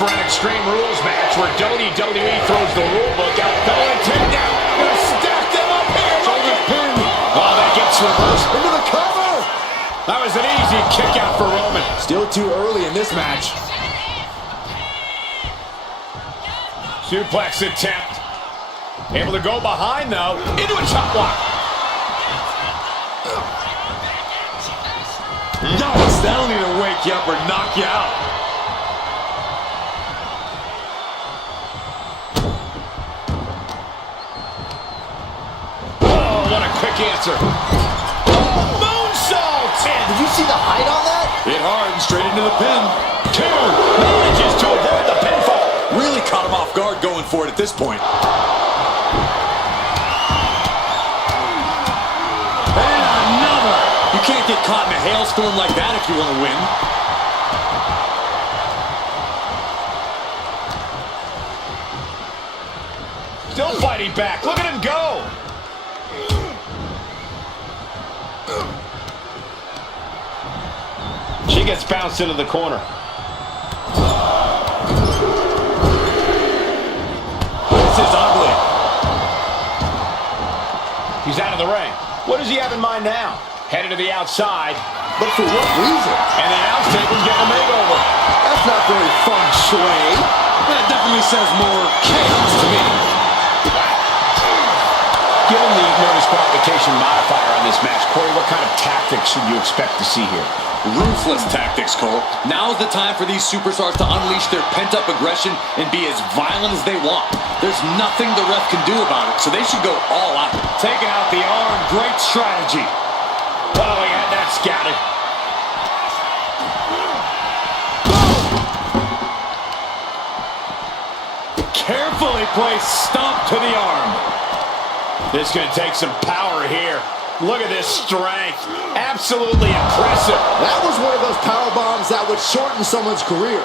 for an Extreme Rules match where WWE throws the rule book out. Double takedown. Gonna stack them up here. Shoulder pin. Oh, that gets reversed. Into the cover. That was an easy kick out for Roman. Still too early in this match. Suplex attempt. Able to go behind, though. Into a chop block. Nice. That'll either wake you up or knock you out. Oh, what a quick answer. Oh, moonsault. Man, did you see the height on that? Hit hard and straight into the pin. Two. Manages to avoid the pinfall. Really caught him off guard going for it at this point. You can't get caught in a hailstorm like that if you want to win. Still fighting back. Look at him go. She gets bounced into the corner. This is ugly. He's out of the ring. What does he have in mind now? Headed to the outside. But for what reason? And the announce table's getting a makeover. That's not very feng shui. That definitely says more chaos to me. Given the no disqualification modifier on this match, Corey, what kind of tactics should you expect to see here? Ruthless tactics, Cole. Now's the time for these superstars to unleash their pent-up aggression and be as violent as they want. There's nothing the ref can do about it, so they should go all out. Taking out the arm, great strategy. Oh, yeah, that's scouted. Carefully placed stomp to the arm. This is going to take some power here. Look at this strength. Absolutely impressive. That was one of those power bombs that would shorten someone's career.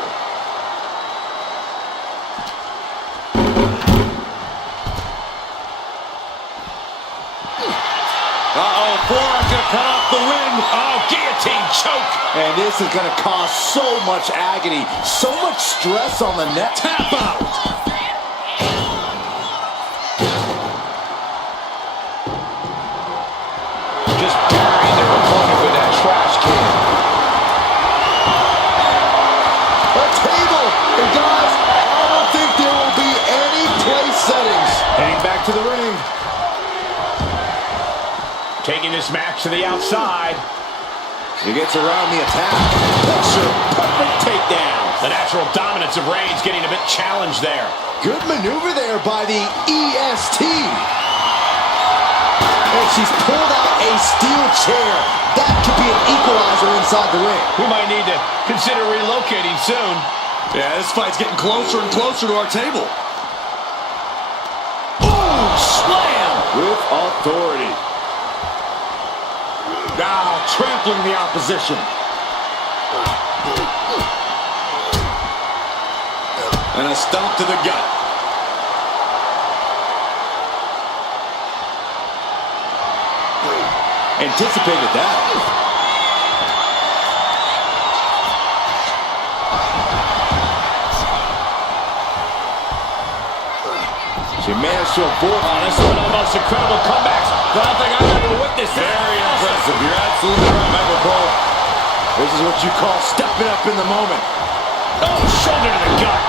Uh-oh, forearm's gonna cut off the wind. Oh, guillotine choke. And this is gonna cause so much agony, so much stress on the neck. Tap out. Just burying their opponent with that trash can. A table. And guys, I don't think there will be any place settings. Heading back to the ring. Taking this match to the outside. He gets around the attack. Picture perfect takedown. The natural dominance of Reigns getting a bit challenged there. Good maneuver there by the EST. And she's pulled out a steel chair. That could be an equalizer inside the ring. We might need to consider relocating soon. Yeah, this fight's getting closer and closer to our table. Ooh, slam! With authority. Now trampling the opposition. And a stomp to the gut. Anticipated that. She managed to avoid This is one of the most incredible comebacks that I think I've ever witnessed. Very impressive. You're absolutely right, Michael Cole. This is what you call stepping up in the moment. Oh, shoulder to the gut.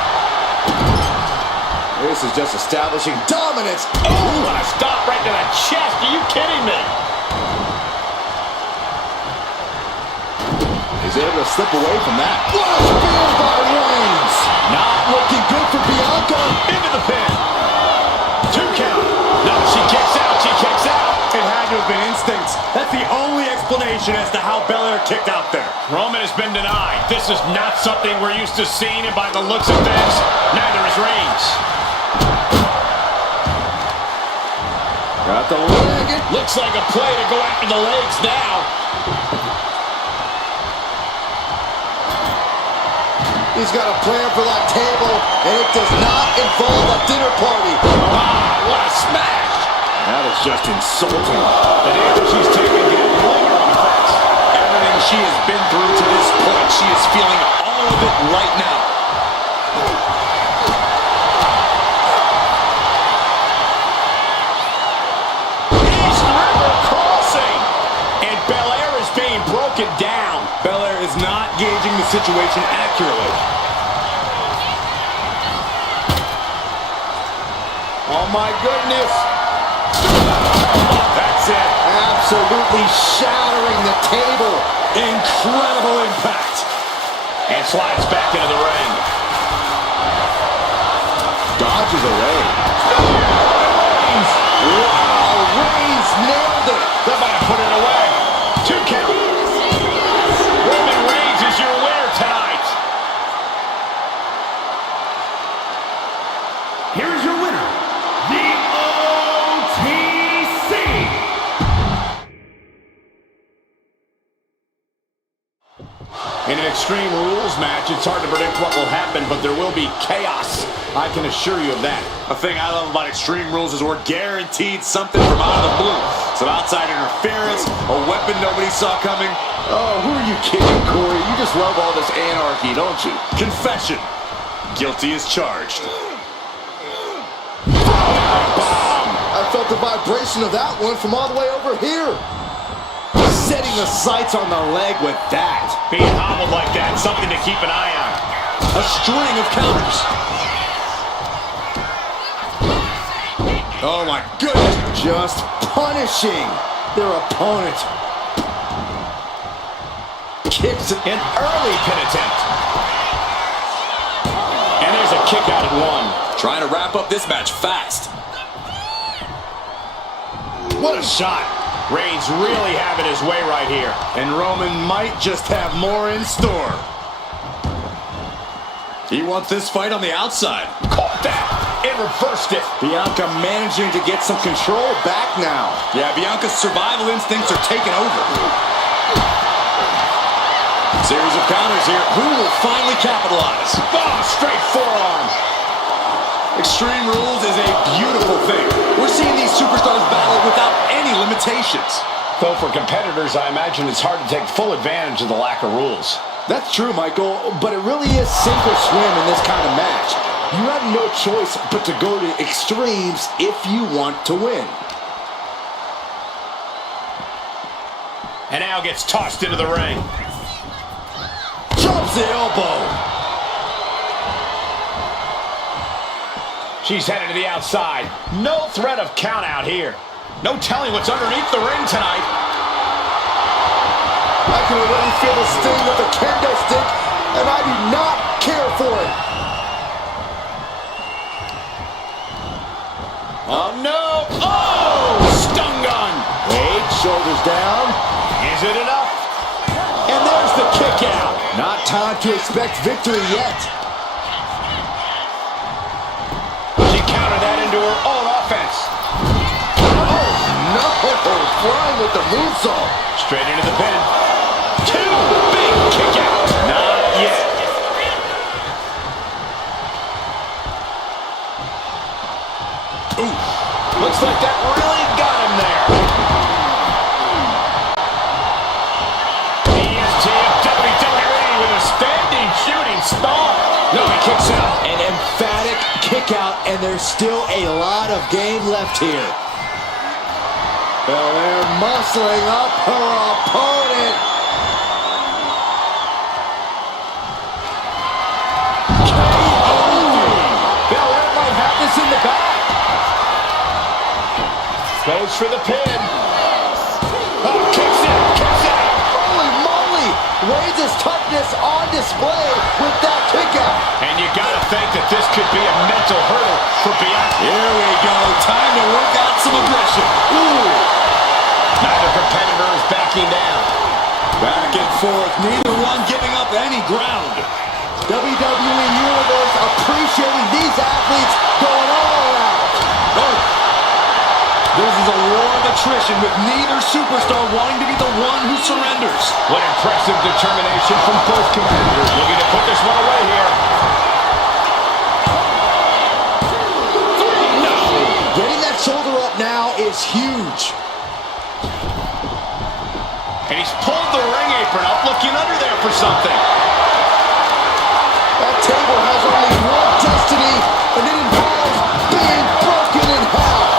This is just establishing dominance. Oh, what a stop right to the chest. Are you kidding me? He's able to slip away from that. What a spear by Reigns. Not looking good for Bianca. Into the pin. 2 count. No, she kicks out. She kicks out. It had to have been instincts. That's the only explanation as to how Belair kicked out there. Roman has been denied. This is not something we're used to seeing, and by the looks of things, neither is Reigns. Got the leg. Looks like a play to go after the legs now. He's got a plan for that table, and it does not involve a dinner party. Wow, what a smash. That is just insulting. The damage she's taken can have lingering effects. Everything she has been through to this point, she is feeling all of it right now. broken down. Belair is not gauging the situation accurately. Oh my goodness. That's it. Absolutely shattering the table. Incredible impact. And slides back into the ring. Dodges away. Wow, Reigns nailed it. That might have put it away. 2 count. Roman Reigns is your winner tonight. Here is your winner, the OTC. In an Extreme Rules match, it's hard to predict what will happen, but there will be chaos. I can assure you of that. The thing I love about Extreme Rules is we're guaranteed something from out of the blue. Some outside interference, a weapon nobody saw coming. Oh, who are you kidding, Corey? You just love all this anarchy, don't you? Confession. Guilty as charged. I felt the vibration of that one from all the way over here. Setting the sights on the leg with that. Being hobbled like that, something to keep an eye on. A string of counters. Oh my goodness. Just punishing their opponent. Kicks it. An early pin attempt. And there's a kick out at 1. Trying to wrap up this match fast. What a shot. Reigns really having his way right here. And Roman might just have more in store. He wants this fight on the outside. Caught that and reversed it. Bianca managing to get some control back now. Yeah, Bianca's survival instincts are taking over. Series of counters here. Who will finally capitalize? Oh, straight forearm. Extreme Rules is a beautiful thing. We're seeing these superstars battle without any limitations. Though for competitors, I imagine it's hard to take full advantage of the lack of rules. That's true, Michael, but it really is sink or swim in this kind of match. You have no choice but to go to extremes if you want to win. And now gets tossed into the ring. Jumps the elbow. She's headed to the outside. No threat of count out here. No telling what's underneath the ring tonight. I can already feel the sting of the kendo stick, and I do not care for it. Oh, no. Oh, stun gun. Wait, shoulders down. Is it enough? And there's the kick out. Not time to expect victory yet. She countered that into her own offense. Oh, no. Flying with the moonsault. Straight into the pin. 2 big kick out. Not yet. Ooh. Looks like that really got him there. He is champ WWE with a standing shooting star. No, he kicks out. An emphatic kick out, and there's still a lot of game left here. Belair muscling up her opponent. Belair might have this in the bag. Goes for the pin. Oh, kicks out. Holy moly! Reigns' toughness on display with that kick out. And you gotta think that this could be a mental hurdle for Bianca. Here we go. Time to work out some aggression. Ooh. Neither competitor is backing down. Back and forth. Neither one giving up any ground. WWE Universe appreciating these athletes going all out. Oh. This is a war of attrition with neither superstar wanting to be the one who surrenders. What impressive determination from both competitors. Looking to put this one away here. 3, no. Getting that shoulder up now is huge. And he's pulled the ring apron up, looking under there for something. That table has only one destiny, and it involves being broken in half.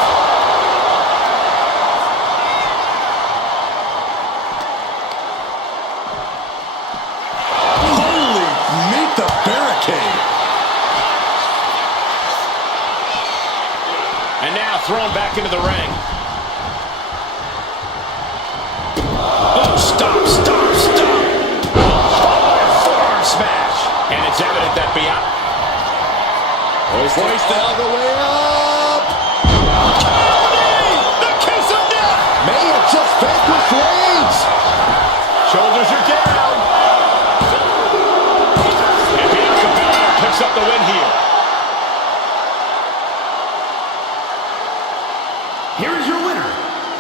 thrown back into the ring. Oh, stop. Forearm smash. And it's evident that Bianca... Hoisted all the way up. The kiss of death. May have just vanquished Reigns. Shoulders are down. And Bianca Belair picks up the win here. Here is your winner,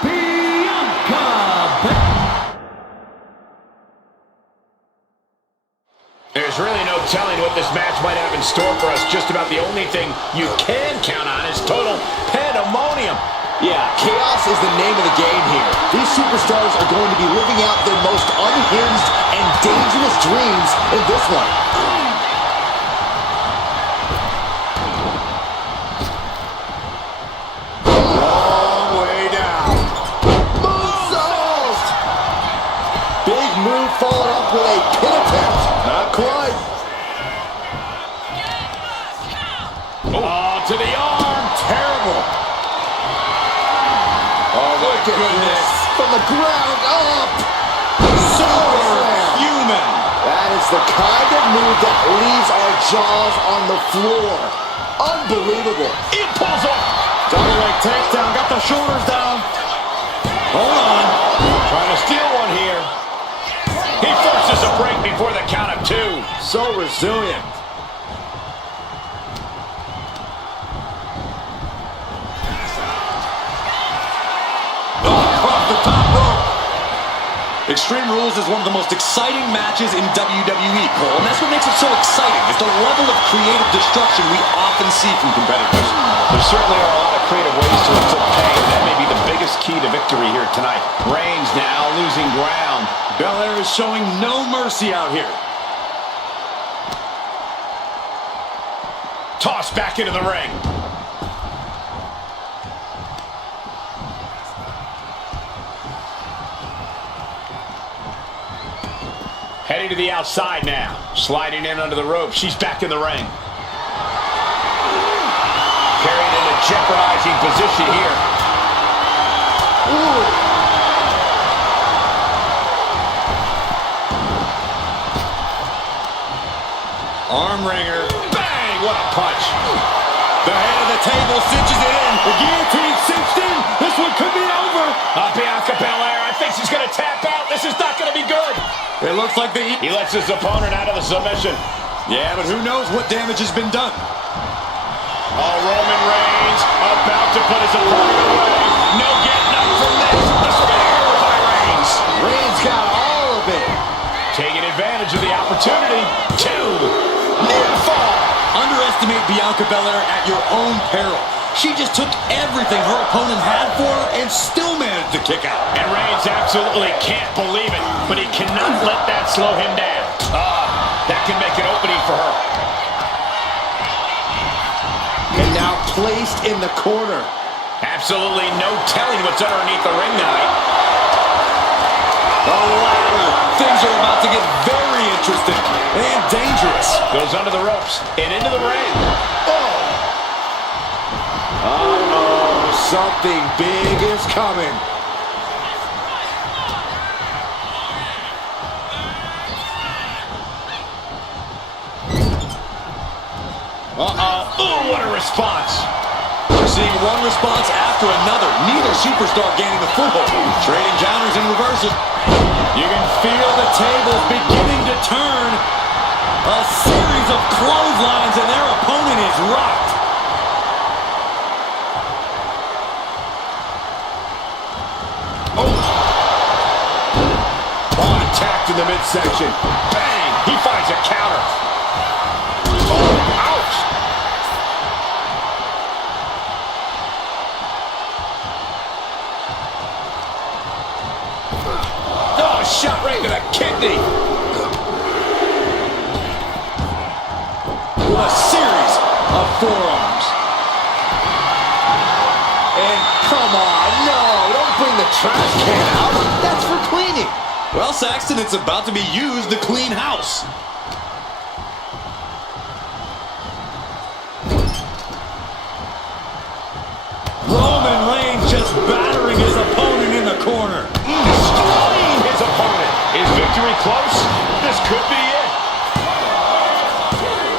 Bianca Belair. There's really no telling what this match might have in store for us. Just about the only thing you can count on is total pandemonium. Yeah, chaos is the name of the game here. These superstars are going to be living out their most unhinged and dangerous dreams in this one. Long way down. Moonsault! Big move followed up with a pin attempt. Not quite. Oh, to the arm. Terrible. Oh, my goodness. From the ground up. Human. That is the kind of move that leaves our jaws on the floor. Unbelievable. It pulls off. Double leg takedown. Got the shoulders down. Hold on. Trying to steal one here. He forces a break before the count of 2. So resilient. Across the top rope. Extreme Rules is one of the most exciting matches in WWE, Cole, and that's what makes it so exciting. It's the level of creative destruction we often see from competitors. There certainly are a lot of creative ways to inflict pain. That may be the biggest key to victory here tonight. Reigns now losing ground. Belair is showing no mercy out here. Tossed back into the ring. Heading to the outside now. Sliding in under the rope. She's back in the ring. Carried in a jeopardizing position here. Ooh. Arm wringer. Bang! What a punch. The head of the table cinches it in. The guillotine cinched in. This one could be over. Bianca Belair, I think she's going to tap out. This is not going to be good. It looks like He lets his opponent out of the submission. Yeah, but who knows what damage has been done. Oh, Roman Reigns about to put his opponent away. No getting up from this. The spear by Reigns. Reigns got all of it. Taking advantage of the opportunity. 2. Near fall. Underestimate Bianca Belair at your own peril. She just took everything her opponent had for her and still managed to kick out. And Reigns absolutely can't believe it, but he cannot let that slow him down. That can make an opening for her. And now placed in the corner. Absolutely no telling what's underneath the ring tonight. The ladder. Things are about to get very interesting and dangerous. Goes under the ropes and into the ring. Uh-oh, something big is coming. Ooh, what a response. We're seeing one response after another. Neither superstar gaining a foothold. Trading counters and reversal. You can feel the tables beginning to turn. A series of clotheslines and their opponent is rocked. Attacked in the midsection. Bang! He finds a counter. Oh, ouch! Oh, shot right to the kidney. With a series of forearms. And come on, no, don't bring the trash can out. That's for cleaning. Well, Saxton, it's about to be used to clean house. Roman Reigns just battering his opponent in the corner. Destroying his opponent. Is victory close? This could be it.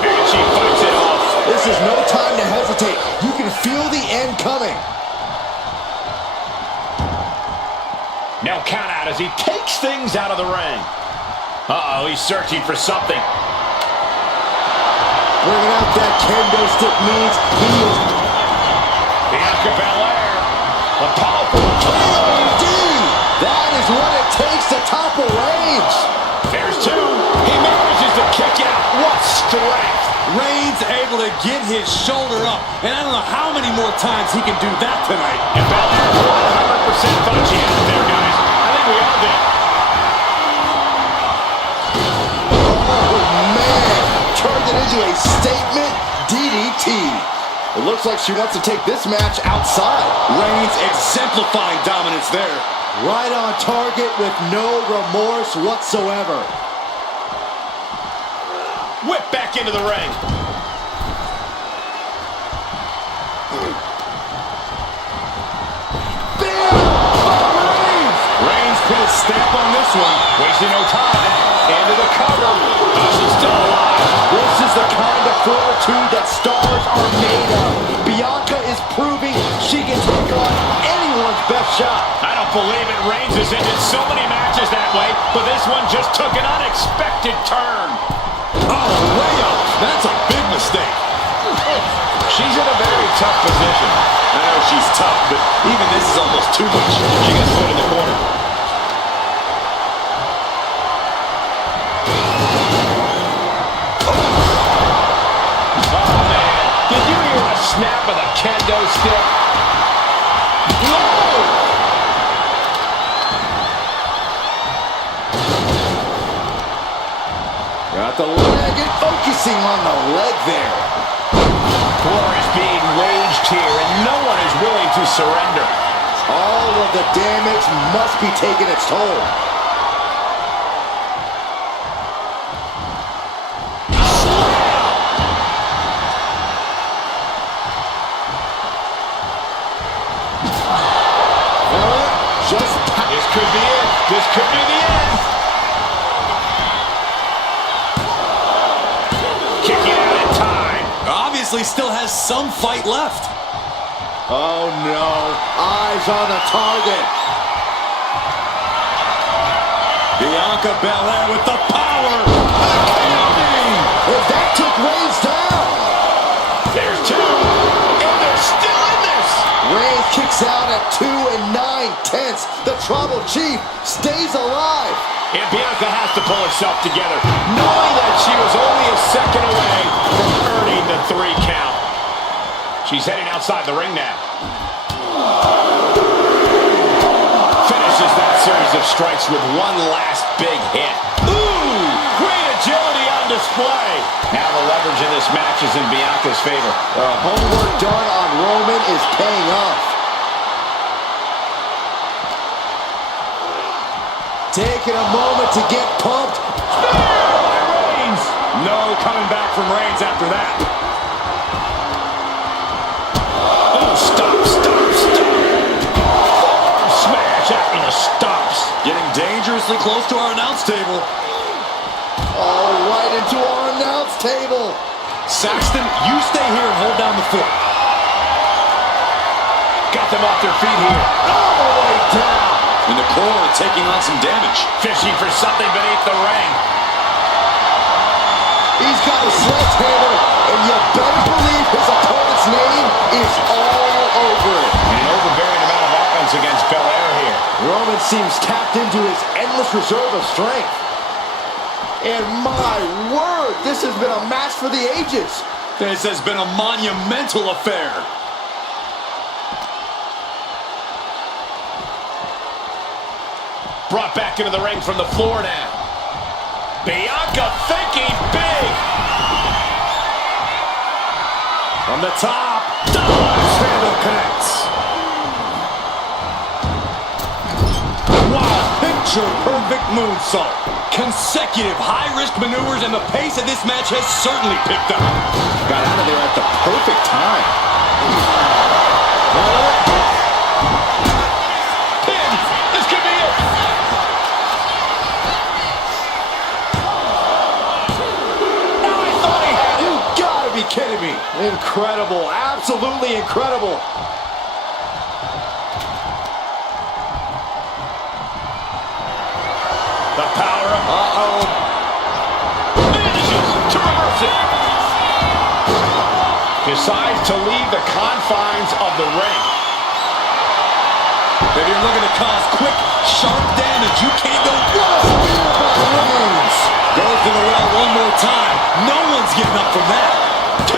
And she fights it off. This is no time to hesitate. You can feel the end coming. Now count out as he takes things out of the ring. Uh-oh, he's searching for something. Bringing out that kendo stick means he is... Bianca Belair. A powerful KOD! That is what it takes to topple Reigns. There's two. He manages to kick out. What strength. Reigns able to get his shoulder up, and I don't know how many more times he can do that tonight. And Belair 100% thought she had it there, guys. I think we all did. Oh, man. Turned it into a statement DDT. It looks like she wants to take this match outside. Reigns exemplifying dominance there. Right on target with no remorse whatsoever. Whip back into the ring. Reigns put a stamp on this one. Wasting no time. Into the cover. She's still alive. This is the kind of fortitude that stars are made of. Bianca is proving she can take on anyone's best shot. I don't believe it. Reigns has ended so many matches that way, but this one just took an unexpected turn. Oh, way off. That's a big mistake. She's in a very tough position. I know she's tough, but even this is almost too much. She gets put in the corner. Oh, man. Did you hear the snap of the kendo stick? Whoa! Got the leg and focusing on the leg there. War is being waged here, and no one is willing to surrender. All of the damage must be taking its toll. This could be it. This could be the end. Kicking out in time. Obviously still has some fight left. Oh no, eyes on the target. Bianca Belair with the power. If that took Reigns down. There's two. And they're still in this. Reigns kicks out at 2 9/10. The Tribal Chief stays alive. And Bianca has to pull herself together, knowing that she was only a second away from earning the 3 count. She's heading outside the ring now. Finishes that series of strikes with one last big hit. Ooh! Great agility on display. Now the leverage in this match is in Bianca's favor. Homework done on Roman is paying off. Taking a moment to get pumped. Spear by Reigns. No coming back from Reigns after that. Oh, stop. Forearm smash after the stops. Getting dangerously close to our announce table. Oh, right into our announce table. Saxton, you stay here and hold down the fort. Got them off their feet here. All the way down. In the corner, taking on some damage. Fishing for something beneath the ring. He's got a sledgehammer, and you better believe his opponent's name is all over it. An overbearing amount of offense against Belair here. Roman seems tapped into his endless reserve of strength. And my word, this has been a match for the ages. This has been a monumental affair. Brought back into the ring from the floor now. Bianca thinking big. From the top. Stand-up connects. Wow, picture-perfect moonsault. Consecutive high-risk maneuvers, and the pace of this match has certainly picked up. Got out of there at the perfect time. Pin. This could be it. Now I thought he had it. You gotta be kidding me. Incredible. Absolutely incredible. The power of... manages to reverse it. Decides to leave the confines of the ring. If you're looking to cause quick, sharp damage, you can't go... Goes to the well one more time. No one's getting up from that. 2.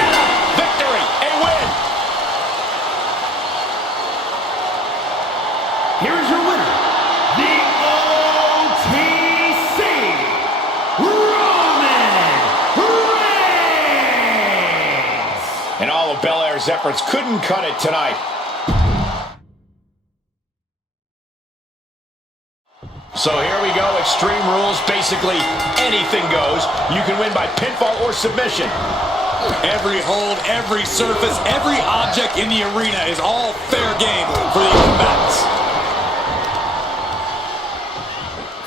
And a victory. A win. Here is your winner, the OTC Roman Reigns. And all of Belair's efforts couldn't cut it tonight. So here we go, Extreme Rules, basically anything goes. You can win by pinfall or submission. Every hold, every surface, every object in the arena is all fair game for the combatants.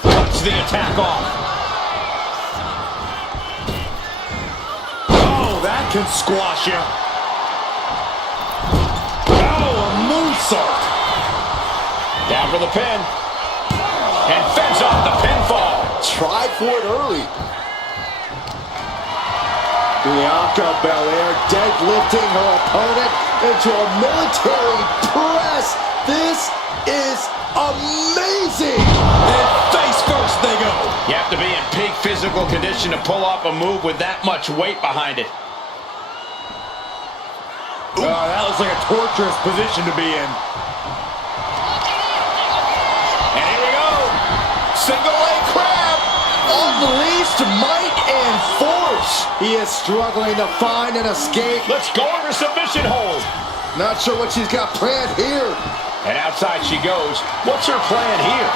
Cuts the attack off. Oh, that can squash you. Oh, a moonsault. Down for the pin. And fends off the pinfall. Tried for it early. Bianca Belair deadlifting her opponent into a military press. This is amazing. And face first they go. You have to be in peak physical condition to pull off a move with that much weight behind it. Oh, that looks like a torturous position to be in. And here we go. Single leg crab. Unleashed might and force. He is struggling to find an escape. Let's go over submission hold. Not sure what she's got planned here. And outside she goes. What's her plan here?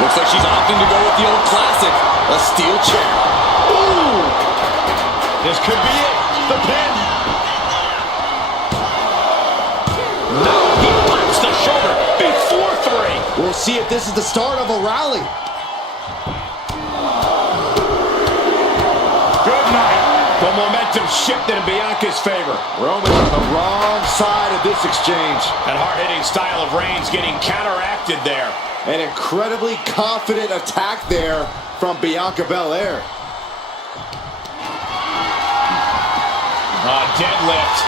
Looks like she's opting to go with the old classic, a steel chair. Ooh. This could be it. The pin. No, he pops the shoulder before 3. We'll see if this is the start of a rally. Good night. The momentum shifted in Bianca's favor. Roman on the wrong side of this exchange. That hard-hitting style of Reigns getting counteracted there. An incredibly confident attack there from Bianca Belair. Deadlift.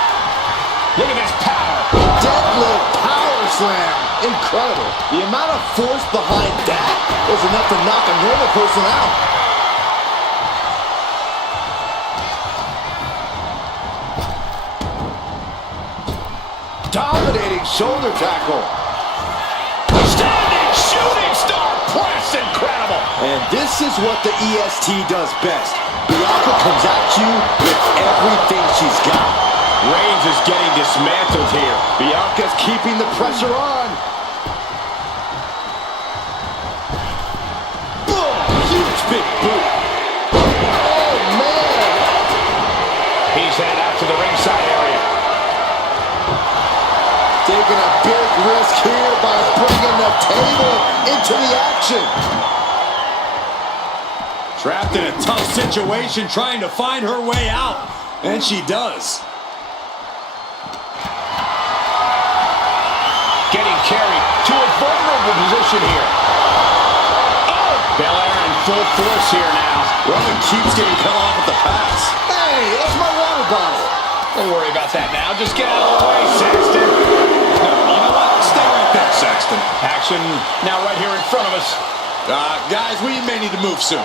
Look at this power. Deadlift power slam. Incredible. The amount of force behind that is enough to knock a normal person out. Dominating shoulder tackle. Standing shooting star press. Incredible. And this is what the EST does best. Bianca comes at you with everything she's got. Reigns is getting dismantled here. Bianca's keeping the pressure on. Boom! Huge big boot. Oh, man! He's headed out to the ringside area. Taking a big risk here by bringing the table into the action. Trapped in a tough situation, trying to find her way out. And she does. Getting carried to a vulnerable position here. Oh! Belair in full force here now. Roman keeps getting cut off at the pass. Hey, that's my water bottle. Don't worry about that now. Just get out of the way, Saxton. No, you know what? Stay right there, Saxton. Action now right here in front of us. Guys, we may need to move soon.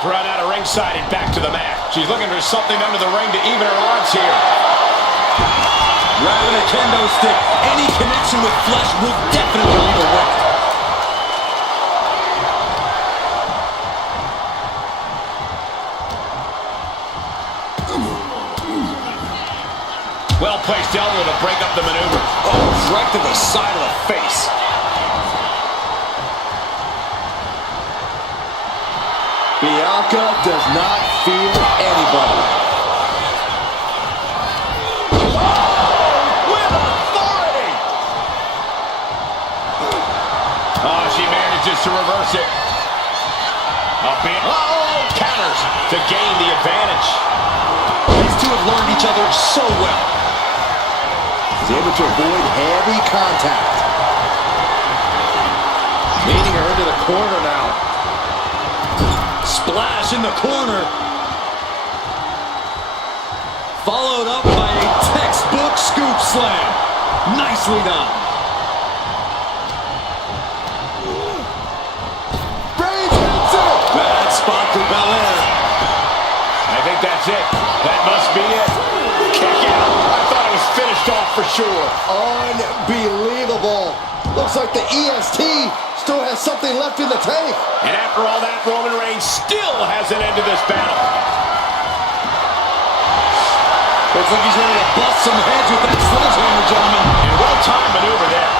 Run out of ringside and back to the mat. She's looking for something under the ring to even her odds here. Rather than a kendo stick, any connection with flesh will definitely leave a win. Well-placed elbow to break up the maneuver. Oh, right to the side of the face. Bianca does not fear anybody. Oh, she manages to reverse it. Counters to gain the advantage. These two have learned each other so well. He's able to avoid heavy contact. Leading her into the corner now. Splash in the corner. Followed up by a textbook scoop slam. Nicely done. Bad spot for Belair. I think that's it. That must be it. Kick out. I thought it was finished off for sure. Unbelievable. Looks like the EST still has something left in the tank. And after all that, Roman Reigns still hasn't ended this battle. Looks like he's ready to bust some heads with that sledgehammer, gentlemen. And well-timed maneuver there.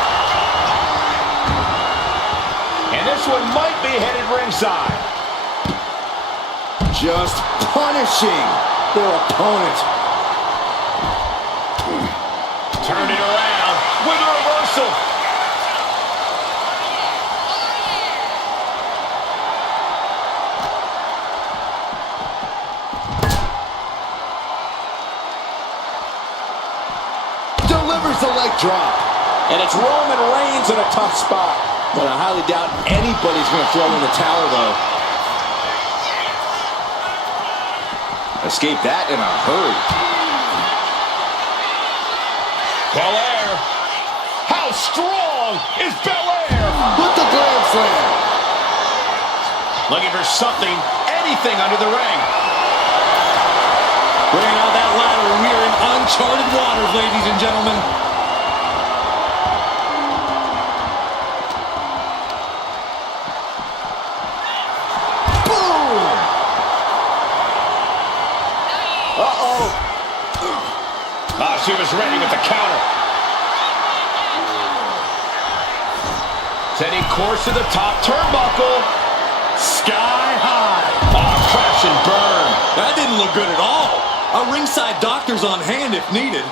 And this one might be headed ringside. Just punishing their opponent. Turning around with a reversal. Delivers the leg drop. And it's Roman Reigns in a tough spot. But I highly doubt anybody's going to throw in the towel, though. Escape that in a hurry. Belair. How strong is Belair? With the Grand Slam. Looking for something, anything under the ring. Bringing out that ladder, and we are in uncharted waters, ladies and gentlemen. Boom! Uh-oh. Ah, she was ready with the counter. Setting course to the top turnbuckle. Sky high. Oh, crash and burn. That didn't look good at all. A ringside doctor's on hand if needed.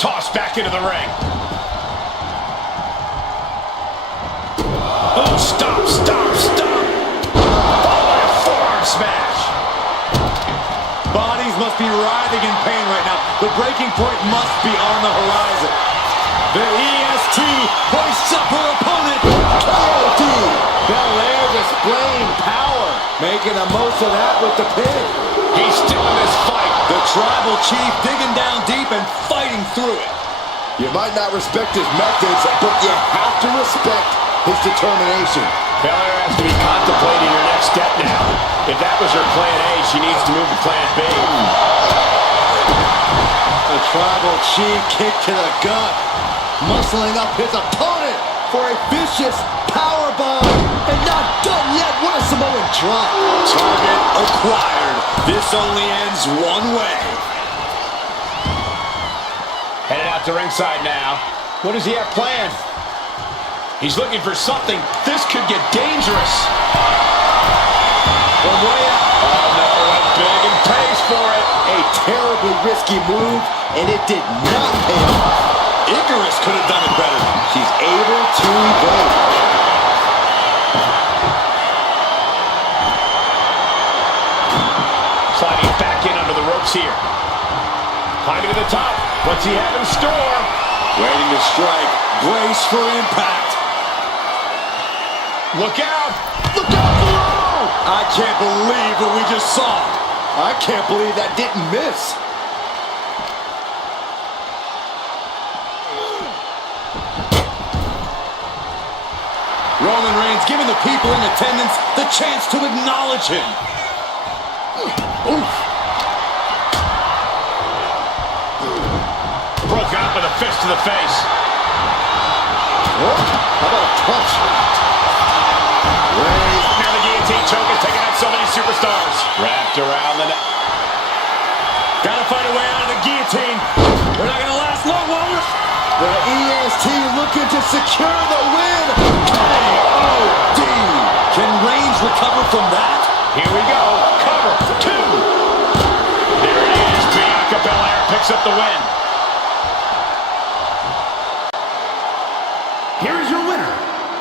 Tossed back into the ring. Oh, stop, stop, stop. Oh, and a forearm smash. Bodies must be writhing in pain right now. The breaking point must be on the horizon. The EST hoists up her opponent. KOD. Belair displaying power. Making the most of that with the pin. He's still in this fight. The tribal chief digging down deep and fighting through it. You might not respect his methods, but you have to respect his determination. Belair has to be contemplating her next step now. If that was her plan A, she needs to move to plan B. The tribal chief kick to the gut. Muscling up his opponent for a vicious powerbomb. And not done yet. What a Samoan drop. Target acquired. This only ends one way. Headed out to ringside now. What does he have planned? He's looking for something. This could get dangerous. From way out. Oh no, went big and pays for it. A terribly risky move, and it did not pay off. Icarus could have done it better. She's able to evade. Sliding back in under the ropes here. Climbing to the top. What's he have in store? Waiting to strike. Brace for impact. Look out! Look out below! I can't believe what we just saw. I can't believe that didn't miss. Roman Reigns giving the people in attendance the chance to acknowledge him. Oof. Broken up with a fist to the face. Oh, how about a punch? Reigns. Now the guillotine choke is taking out so many superstars. Wrapped around the neck. Gotta find a way out of the guillotine. We're not gonna last long, Walrus. The EST looking to secure the win. KOD. Can Reigns recover from that? Here we go. Cover. 2. There it is. Bianca Belair picks up the win. here is your winner,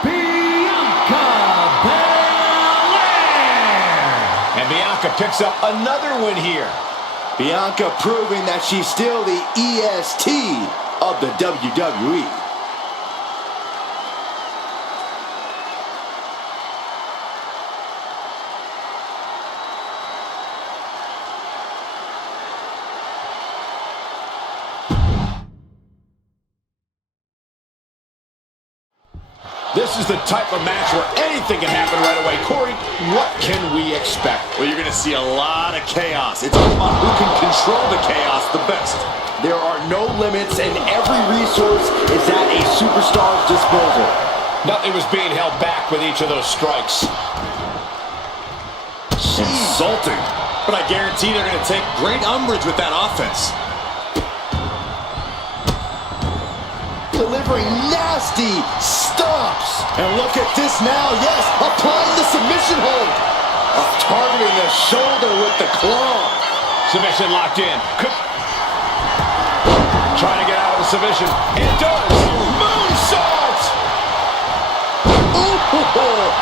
Bianca Belair. And Bianca picks up another win here. Bianca proving that she's still the EST of the WWE. This is the type of match where anything can happen right away. Corey, what can we expect? Well, you're going to see a lot of chaos. It's all about who can control the chaos the best. There are no limits, and every resource is at a superstar's disposal. Nothing was being held back with each of those strikes. Insulting. But I guarantee they're going to take great umbrage with that offense. Delivering nasty stomps. And look at this now. Yes, applying the submission hold. Targeting the shoulder with the claw. Submission locked in. Trying to get out of the submission. It does. Moonsault.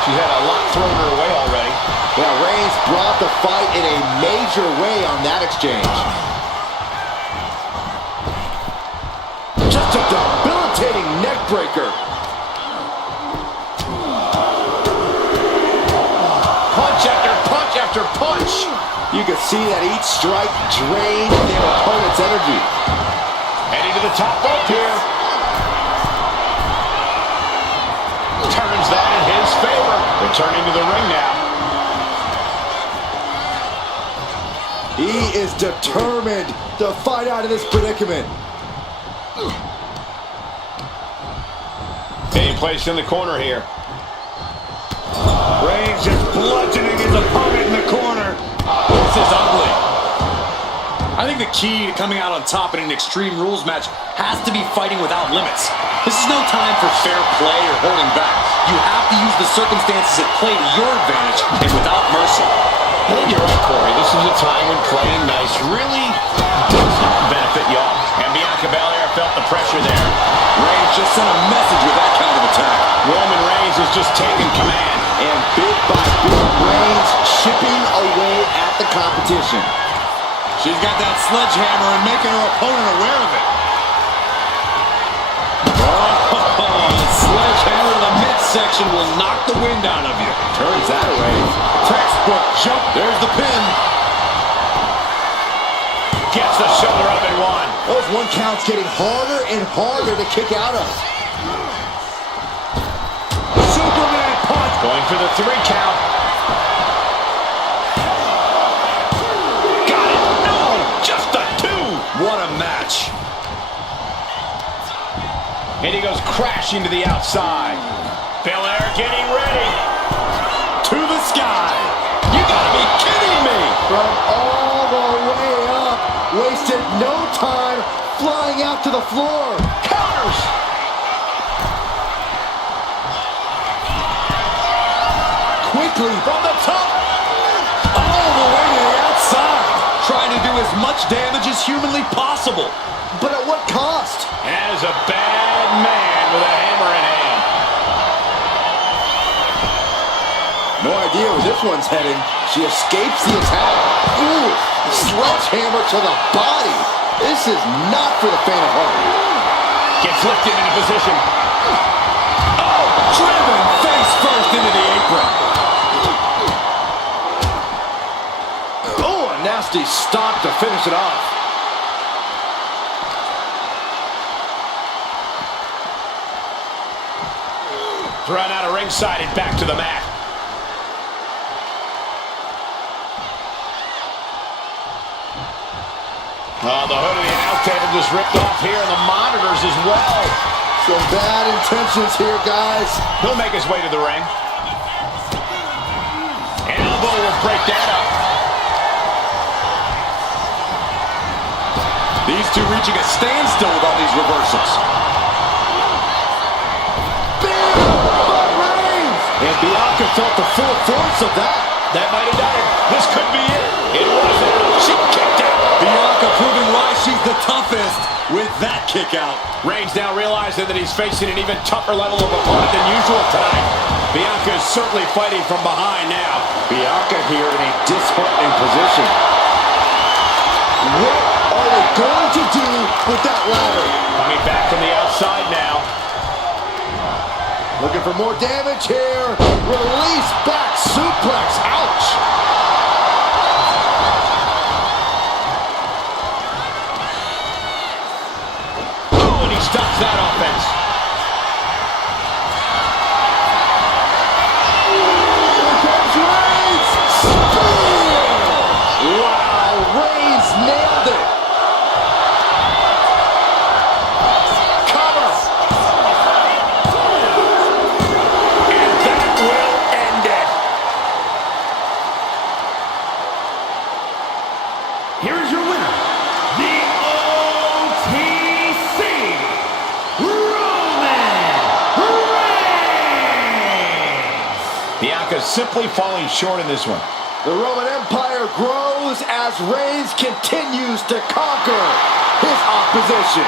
She had a lot thrown her way already. Yeah, Reigns brought the fight in a major way on that exchange. Just a debilitating neck breaker. Punch after punch after punch. You can see that each strike drained their opponent's energy. Heading to the top rope here. Turns that in his favor. Returning to the ring now. He is determined to fight out of this predicament. Being placed in the corner here. Reigns just bludgeoning his opponent in the corner. This is ugly. I think the key to coming out on top in an Extreme Rules match has to be fighting without limits. This is no time for fair play or holding back. You have to use the circumstances at play to your advantage and without mercy. I think you're right, Corey. This is a time when playing nice really doesn't benefit y'all. And Bianca Belair felt the pressure there. Reigns just sent a message with that kind of attack. Roman Reigns is just taking command. And bit by bit, Reigns chipping away at the competition. She's got that sledgehammer and making her opponent aware of it. Oh, sledgehammer to the midsection will knock the wind out of you. Turns that away. Textbook jump. There's the pin. Gets the shoulder up and one. Those one counts getting harder and harder to kick out of. Superman punch. Going for the 3 count. Got it. No, just a 2. What a match. And he goes crashing to the outside. Belair getting ready. To the sky. You gotta be kidding me. From all the way up, wasted no time flying out to the floor. Counters. Quickly From the top. All the way to the outside. Trying to do as much damage as humanly possible. but at what cost? And that is a bad man with a hammer in hand. No idea where this one's heading. She escapes the attack. Ooh, sledgehammer to the body. This is not for the faint of heart. Gets lifted into position. Oh, driven face first into the apron. Oh, a nasty stop to finish it off. Thrown out of ringside and back to the mat. Oh, the hood of the announce table just ripped off here, and the monitors as well. Some bad intentions here, guys. He'll make his way to the ring. Elbow will break that up. These two reaching a standstill with all these reversals. Big by Reigns. And Bianca felt the full force of that. That might have done it. This could be it. It wasn't. She kicked out. Bianca Bianca proving why she's the toughest with that kick out. Reigns now realizing that he's facing an even tougher level of opponent than usual tonight. Bianca is certainly fighting from behind now. Bianca here in a disheartening position. What are they going to do with that ladder? Coming back from the outside now. Looking for more damage here. Release back suplex. Ouch. Oh, and he stops that offense. Here comes Reigns. Spear. Wow, Reigns nailed it. Cover. And that will end it. Here is your winner, the OTC Roman Reigns. Bianca's simply falling short in this one. The Roman Empire grows as Reigns continues to conquer his opposition.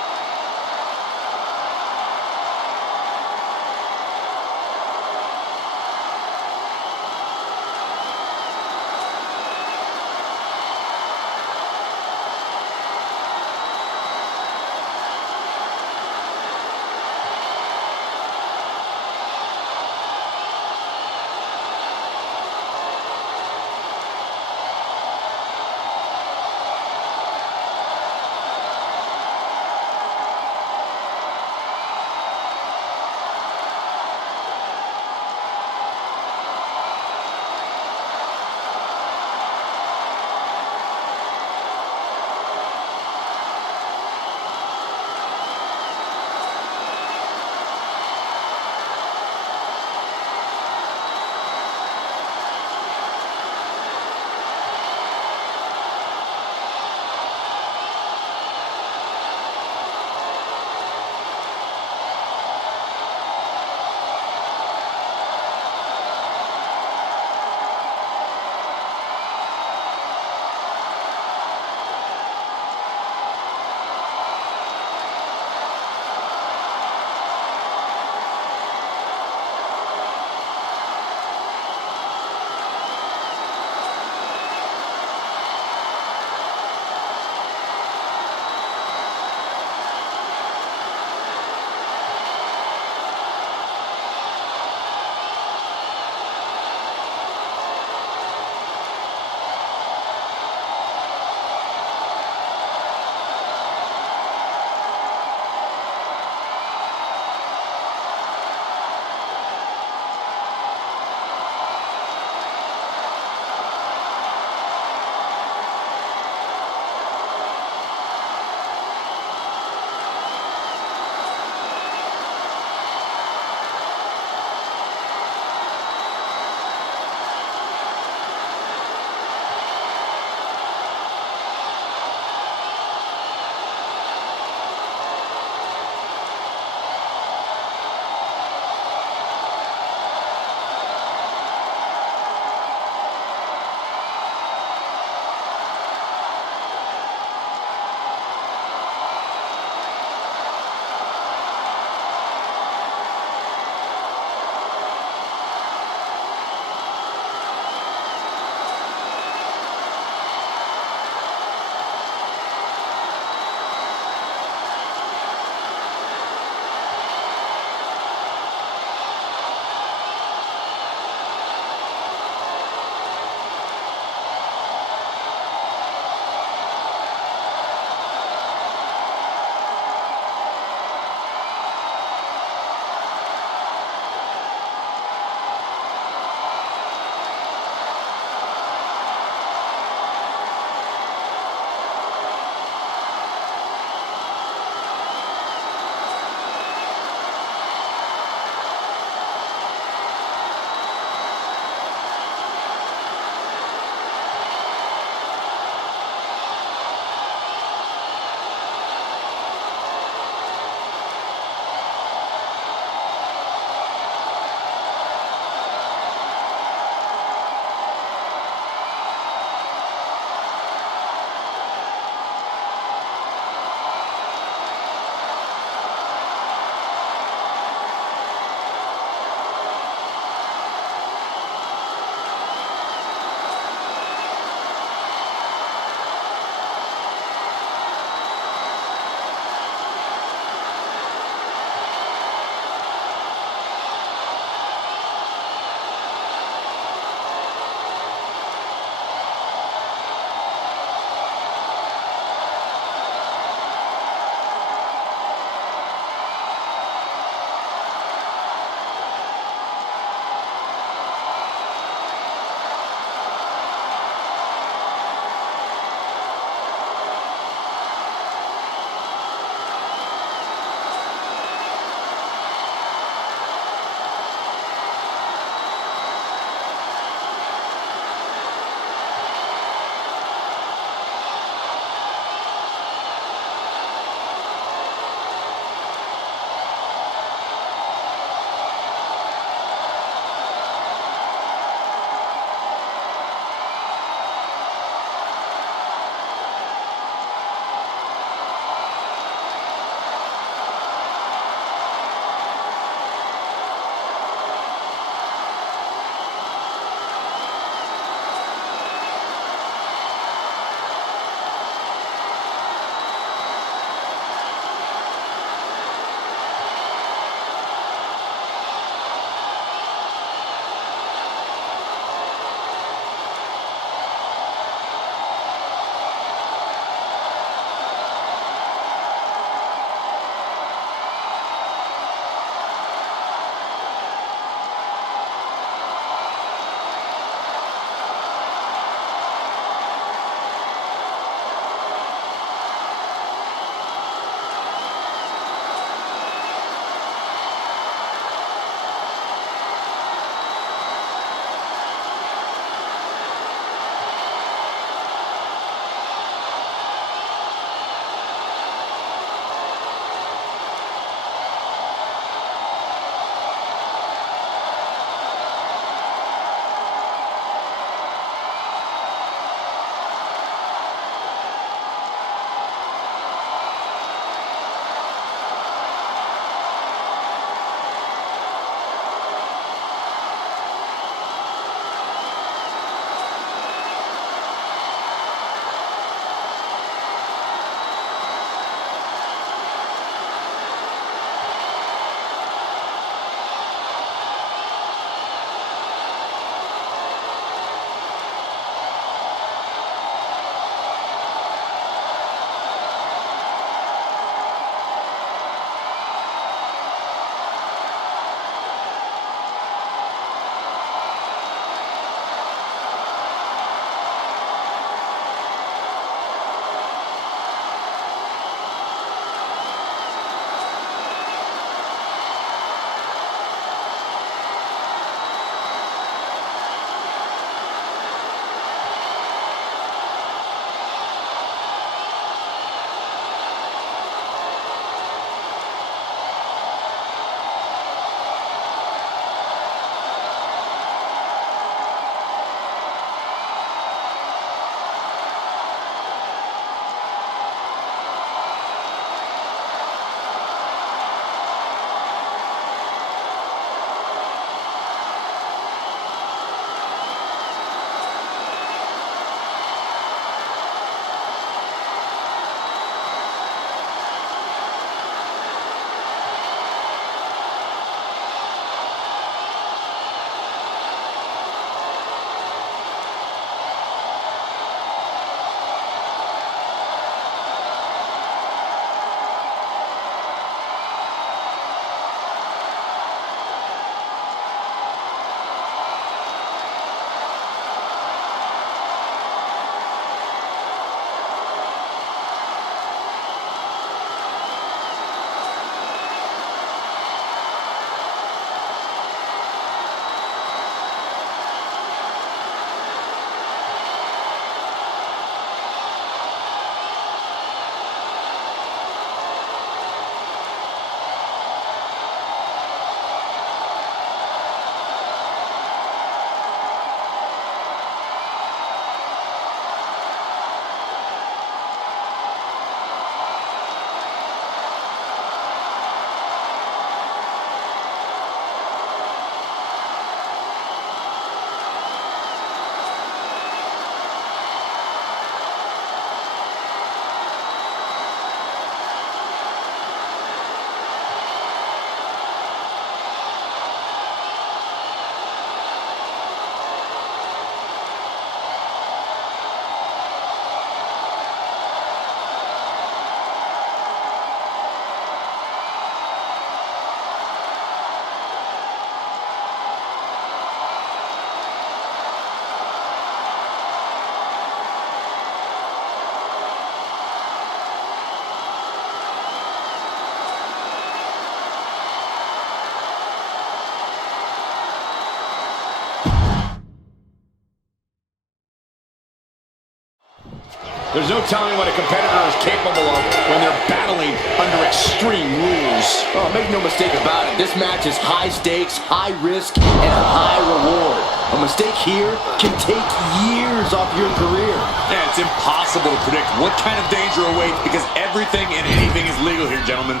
There's no telling what a competitor is capable of when they're battling under extreme rules. Oh, make no mistake about it. This match is high stakes, high risk, and a high reward. A mistake here can take years off your career. Yeah, it's impossible to predict what kind of danger awaits because everything and anything is legal here, gentlemen.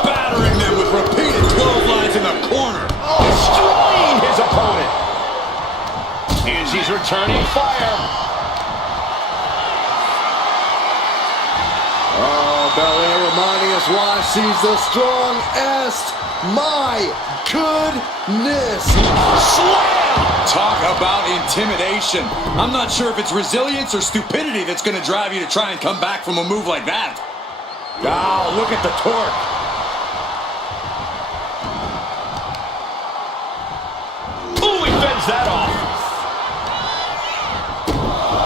Battering them with repeated clotheslines in the corner. Destroying his opponent. And she's returning fire. Oh, Belair reminding us why she's the strongest. My goodness. Slam! Talk about intimidation. I'm not sure if it's resilience or stupidity that's going to drive you to try and come back from a move like that. Oh, look at the torque. Ooh, he fends that off.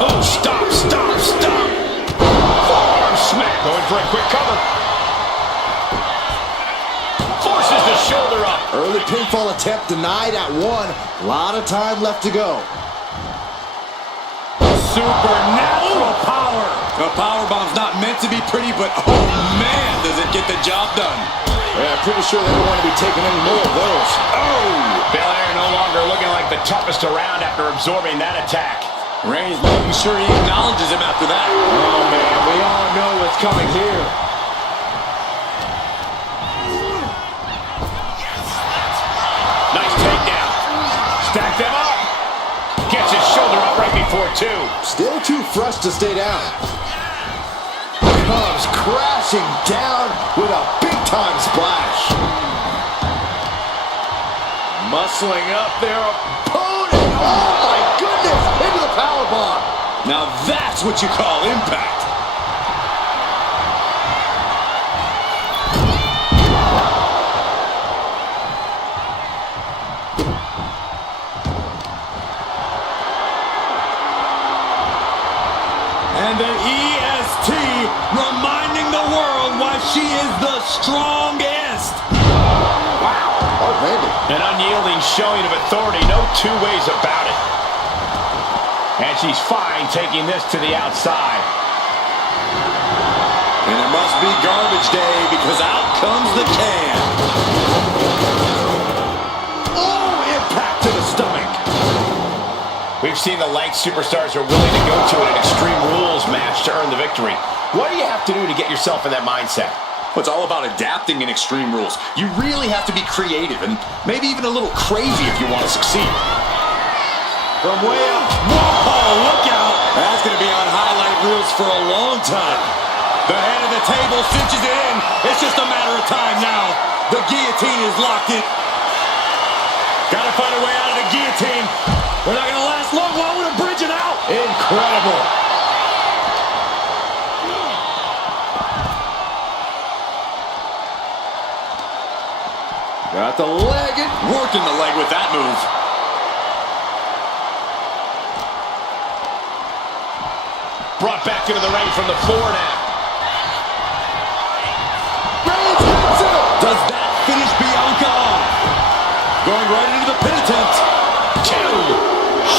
Oh, stop, stop, stop. Forearm smack. Going for a quick cover. Forces the shoulder up. Early pinfall attempt denied at 1. A lot of time left to go. Supernatural power. The powerbomb's not meant to be pretty, but oh man, does it get the job done. Yeah, pretty sure they don't want to be taking any more of those. Oh! Belair no longer looking like the toughest around after absorbing that attack. Reigns making sure he acknowledges him after that. Oh man, we all know what's coming here. Nice takedown. Stack them up. Gets his shoulder up right before 2. Still too fresh to stay down. Comes crashing down with a big-time splash. Muscling up their opponent. Oh my goodness! Into the powerbomb. Now that's what you call impact. And the EST reminding the world why she is the strongest. Wow. Already. An unyielding showing of authority. No two ways about it. And she's fine taking this to the outside. And it must be garbage day because out comes the can. Oh, impact to the stomach. We've seen the lengths superstars are willing to go to in an Extreme Rules match to earn the victory. What do you have to do to get yourself in that mindset? Well, it's all about adapting in Extreme Rules. You really have to be creative and maybe even a little crazy if you want to succeed. From way up. Whoa, look out! That's going to be on highlight reels for a long time. The head of the table cinches it in. It's just a matter of time now. The guillotine is locked in. Got to find a way out of the guillotine. We're not going to last long while we're bridging out. Incredible. Got the leg. Working the leg with that move. Brought back into the ring from the floor now. Reigns hits it. Does that finish Bianca off? Going right into the pin attempt. 2.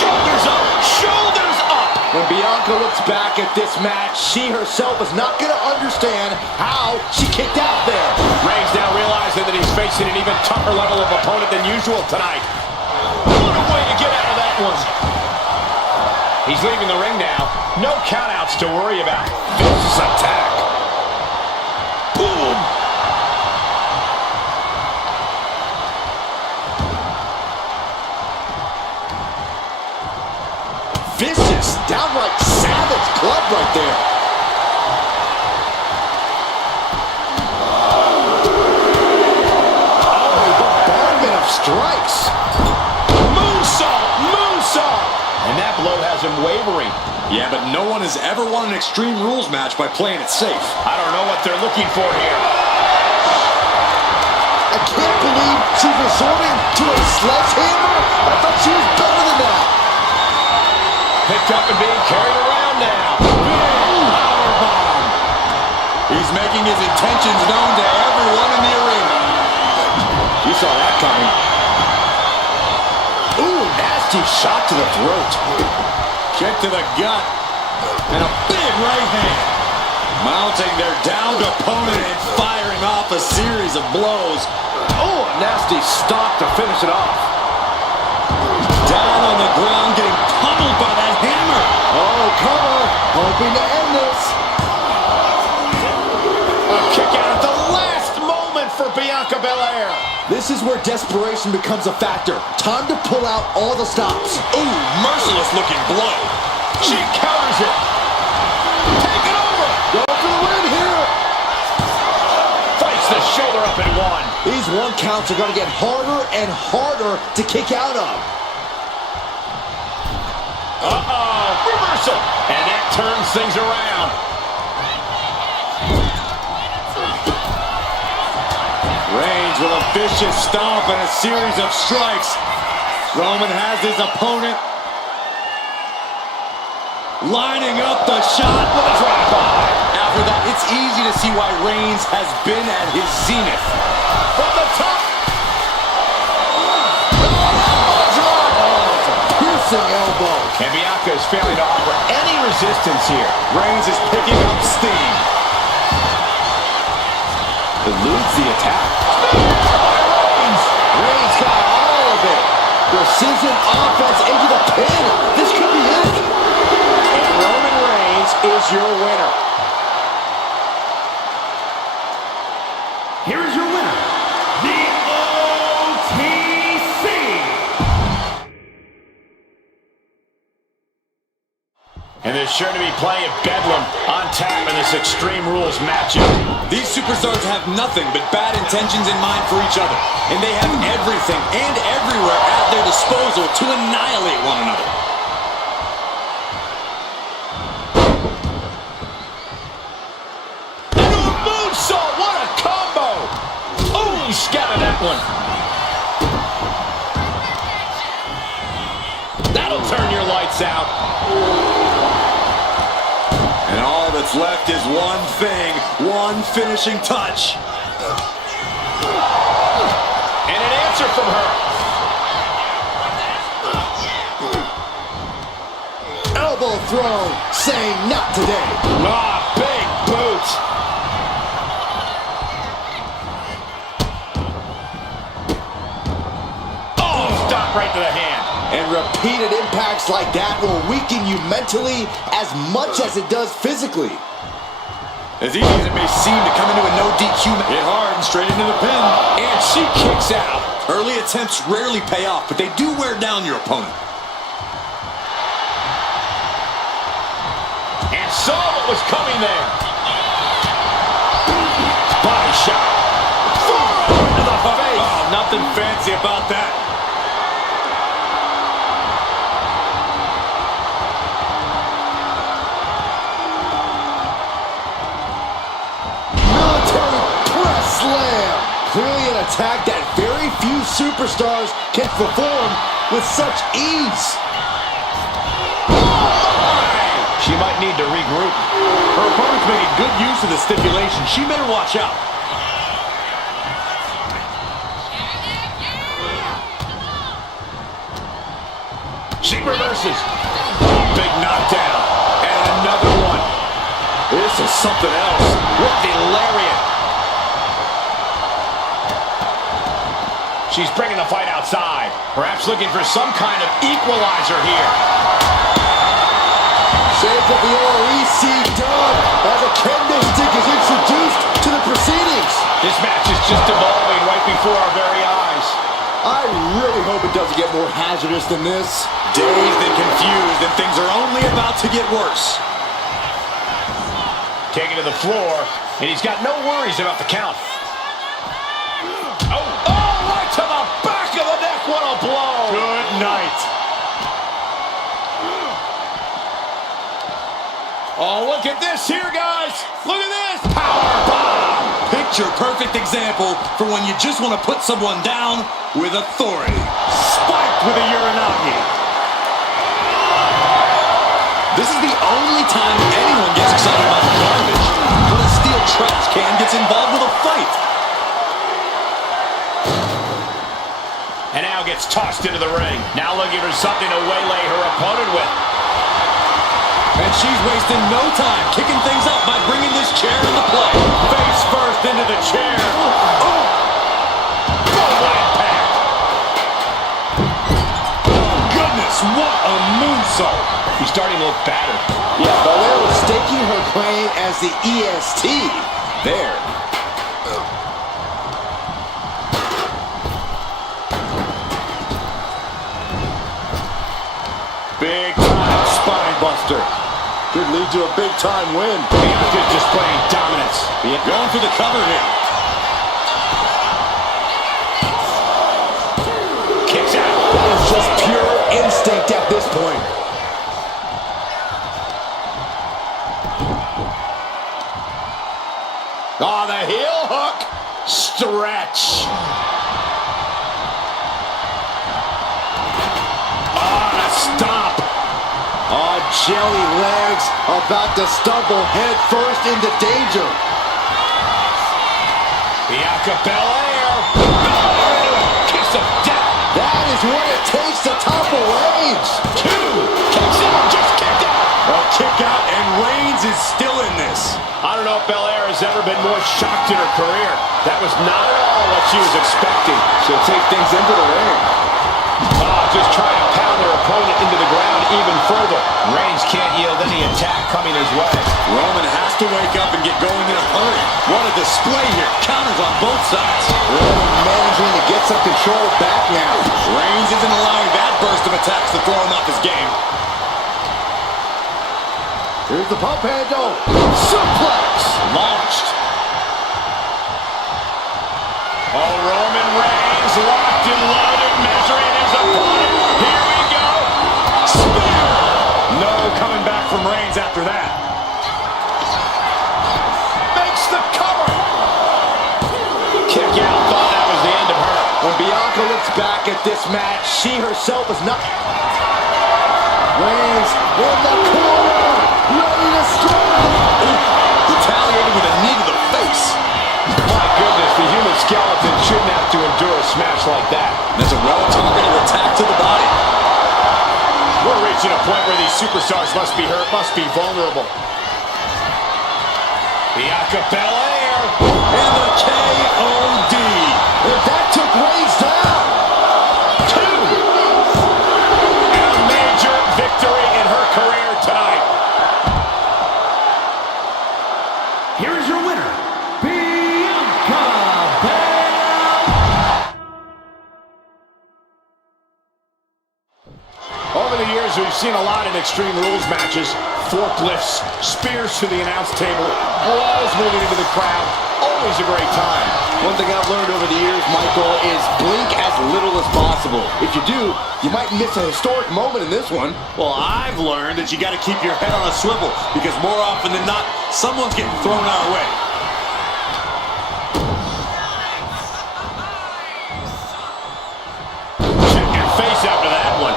Shoulders up. Shoulders up. When Bianca looks back at this match, she herself is not going to understand how she kicked out there. Reigns now realizing that he's facing an even tougher level of opponent than usual tonight. What a way to get out of that one. He's leaving the ring now. No countouts to worry about. Vicious attack. Boom. Vicious, downright savage club right there. Oh, bombardment of strikes. Moonsault. Moonsault. And that blow has him wavering. Yeah, but no one has ever won an Extreme Rules match by playing it safe. I don't know what they're looking for here. I can't believe she's resorting to a sledgehammer. I thought she was better than that. Picked up and being carried around now. Powerbomb. He's making his intentions known to everyone in the arena. You saw that coming. Ooh, nasty shot to the throat. Kick to the gut. And a big right hand. Mounting their downed opponent and firing off a series of blows. Oh, a nasty stop to finish it off. Down on the ground, getting pummeled by that hammer. Oh, cover. Hoping to end this. A kick out at the last moment for Bianca Belair. This is where desperation becomes a factor. Time to pull out all the stops. Ooh, merciless looking blow. She counters it. Take it over. Go for the win here. Fights the shoulder up and one. These one counts are going to get harder and harder to kick out of. Uh-oh. Reversal. And that turns things around. Reigns with a vicious stomp and a series of strikes. Roman has his opponent lining up the shot with a drive-by. After that, it's easy to see why Reigns has been at his zenith. From the top. Piercing elbow. And Bianca is failing to offer any resistance here. Reigns is picking up steam. Eludes the attack. Reigns got all of it. Precision offense into the pin. This could be it. And Roman Reigns is your winner. Here is your winner, the OTC. And there's sure to be plenty of bedlam on tap in this Extreme Rules matchup. These superstars have nothing but bad intentions in mind for each other, and they have everything and everywhere at their disposal to annihilate one another. Into a moonsault, what a combo! Oh, he scattered that one. That'll turn your lights out. And all that's left is one thing, one finishing touch. And an answer from her. Elbow thrown, saying not today. Ah, big boot. Oh, stop right to the hand. And repeated impacts like that will weaken you mentally as much as it does physically. As easy as it may seem to come into a no DQ, hit hard and straight into the pin. And she kicks out. Early attempts rarely pay off, but they do wear down your opponent. And saw what was coming there. Body shot. Forearm to the face. Oh, nothing fancy about that. Slam! Clearly an attack that very few superstars can perform with such ease. She might need to regroup. Her opponent's making good use of the stipulation. She better watch out. She reverses. Big knockdown. And another one. This is something else. With the lariat. She's bringing the fight outside. Perhaps looking for some kind of equalizer here. Shades of the OEC dub as a kendo stick is introduced to the proceedings. This match is just evolving right before our very eyes. I really hope it doesn't get more hazardous than this. Dazed and confused, and things are only about to get worse. Taken to the floor, and he's got no worries about the count. Oh, right to the back of the neck. What a blow. Good night. Oh, look at this here, guys. Look at this. Power bomb. Picture-perfect example for when you just want to put someone down with authority. Spiked with a Uranagi. This is the only time anyone gets excited about the garbage when a steel trash can gets involved with a fight. And now gets tossed into the ring. Now looking for something to waylay her opponent with. And And she's wasting no time kicking things up by bringing this chair into play. Face first into the chair. Oh! Goodness, what a moonsault. He's starting to look battered. Yeah, Belair was staking her claim as the EST there. Big time spine buster. Could lead to a big time win. Bianca's displaying dominance. Going for the cover here. Kicks out. That is just pure instinct at this point. Oh, the heel hook. Stretch. Oh, the stomp. Oh, jelly legs about to stumble head first into danger. Bianca Belair. Belair into a kiss of death. That is what it takes to topple Reigns. 2. Kicks out. Just kicked out. A kick out, and Reigns is still in this. I don't know if Belair has ever been more shocked in her career. That was not at all what she was expecting. She'll take things into the ring. Oh, just trying to pound their opponent into the ground even further. Reigns can't yield any attack coming his way. Roman has to wake up and get going in a hurry. What a display here. Counters on both sides. Roman managing to get some control back now. Reigns isn't allowing that burst of attacks to throw him off his game. Here's the pump handle. Suplex. Launched. Oh, Roman Reigns locked and loaded, measuring his opponent. Here we go. Spear. No coming back from Reigns after that. Makes the cover. Kick out. Thought that was the end of her. When Bianca looks back at this match, she herself is not. Reigns in the corner, ready to strike. Retaliated with a knee to the face. My goodness, the human skeleton shouldn't have to endure a smash like that. That's a well-targeted attack to the body. We're reaching a point where these superstars must be hurt, must be vulnerable. Bianca Belair. And the KOD. And that took Reigns down. 2. And a major victory in her career tonight. Here is your winner, Bianca Belair. Over the years, we've seen a lot in Extreme Rules matches. Forklifts, spears to the announce table, brawls moving into the crowd. Always a great time. One thing I've learned over the years, Michael, is blink as little as possible. If you do, you might miss a historic moment in this one. Well, I've learned that you got to keep your head on a swivel because more often than not, someone's getting thrown our way. Check your face after that one.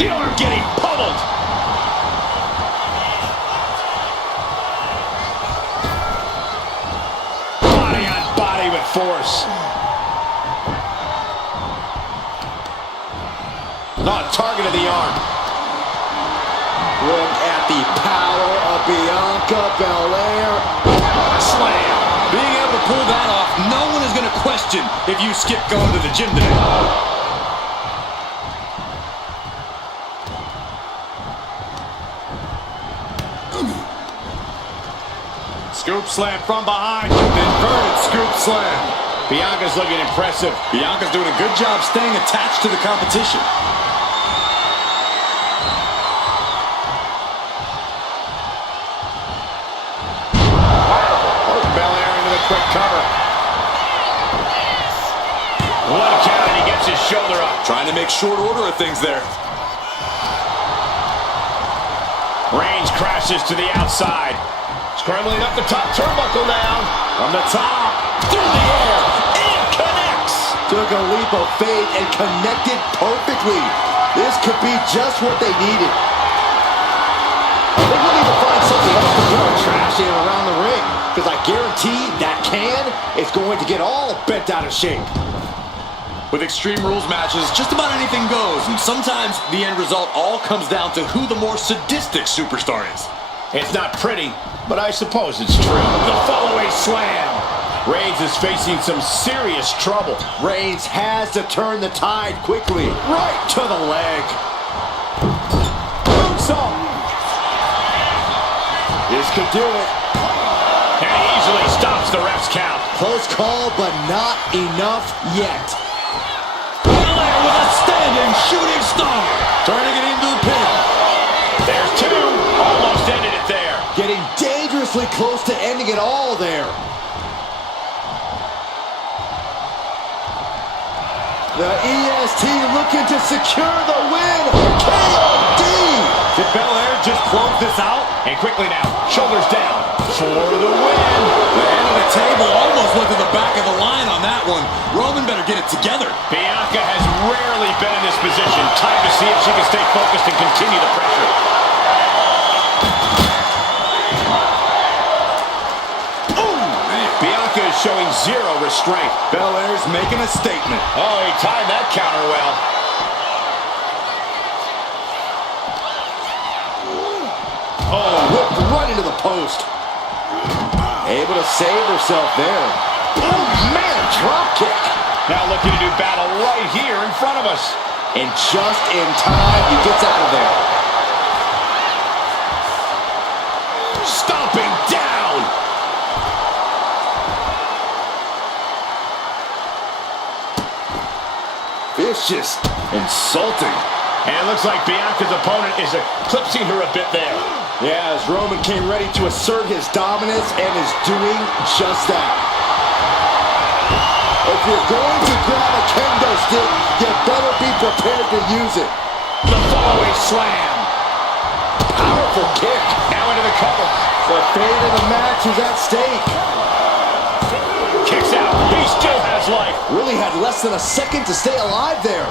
The arm getting pummeled. Body on body with force. Not target of the arm. Look at the power of Bianca Belair. Slam. Being able to pull that off, no one is going to question if you skip going to the gym today. Scoop slam from behind. Inverted scoop slam. Bianca's looking impressive. Bianca's doing a good job staying attached to the competition. Belair into the quick cover. What a count, and he gets his shoulder up. Trying to make short order of things there. Reigns crashes to the outside. Scrambling up the top turnbuckle now. From the top, through the air, and connects. Took a leap of faith and connected perfectly. This could be just what they needed. They will need to find something else to throw trash in around the ring, because I guarantee that can is going to get all bent out of shape. With Extreme Rules matches, just about anything goes, and sometimes the end result all comes down to who the more sadistic superstar is. It's not pretty, but I suppose it's true. The fallaway slam. Reigns is facing some serious trouble. Reigns has to turn the tide quickly. Right to the leg. Moonsault. This could do it. And he easily stops the ref's count. Close call, but not enough yet. Belair with a standing shooting star. Turning it into the pin. There's two. Almost ended it there. Getting dangerously close to ending it all there. The EST looking to secure the win. KOD. Did Belair just close this out? And quickly now, shoulders down for the win. The head of the table almost went to the back of the line on that one. Roman better get it together. Bianca has rarely been in this position. Time to see if she can stay focused and continue the pressure. Bianca is showing zero restraint. Belair's making a statement. Oh, he timed that counter well. Oh, whipped right into the post. Able to save herself there. Oh, man, drop kick. Now looking to do battle right here in front of us. And just in time, he gets out of there. Stomping down. Vicious. Insulting. And it looks like Bianca's opponent is eclipsing her a bit there. Yeah, as Roman came ready to assert his dominance and is doing just that. If you're going to grab a kendo stick, you better be prepared to use it. The fallaway slam. Powerful kick. Now into the cover. The fate of the match is at stake. Kicks out. He still has life. Really had less than a second to stay alive there.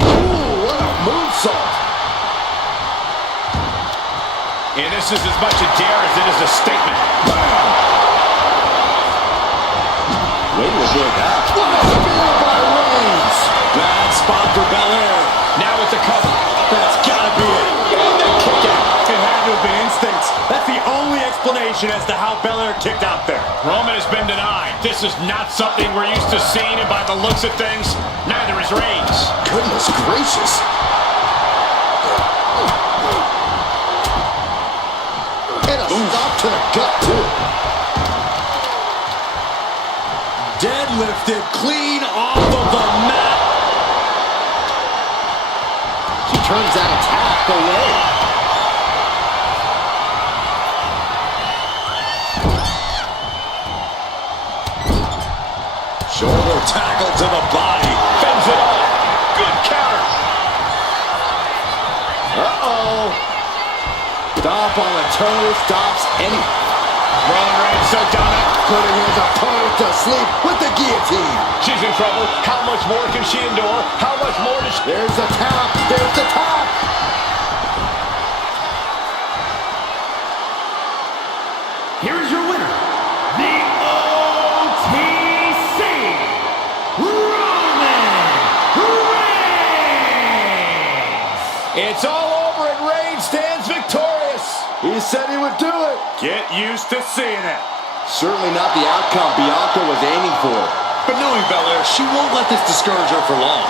Ooh, what a moonsault. And this is as much a dare as it is a statement. Way to avoid that. What a spear by Reigns. Bad spot for Belair. Now with the cover. That's gotta be it. And the kick out. It had to have been instincts. That's the only explanation as to how Belair kicked out there. Roman has been denied. This is not something we're used to seeing, and by the looks of things, neither is Reigns. Goodness gracious. And a stop to the gut, too. Deadlifted clean off of the mat. She turns that attack away. Shoulder tackle to the body. Fends it off. Good counter. Uh-oh. Stomp on the toe, stops any. Roman Reigns so dominant. Putting his opponent to sleep with the guillotine. She's in trouble. How much more can she endure? How much more does she... There's the tap. There's the tap. Here's your winner, the OTC, Roman Reigns. It's all over and Reigns stands victorious. He said he would do it. Get used to seeing it. Certainly not the outcome Bianca was aiming for. But knowing Belair, she won't let this discourage her for long.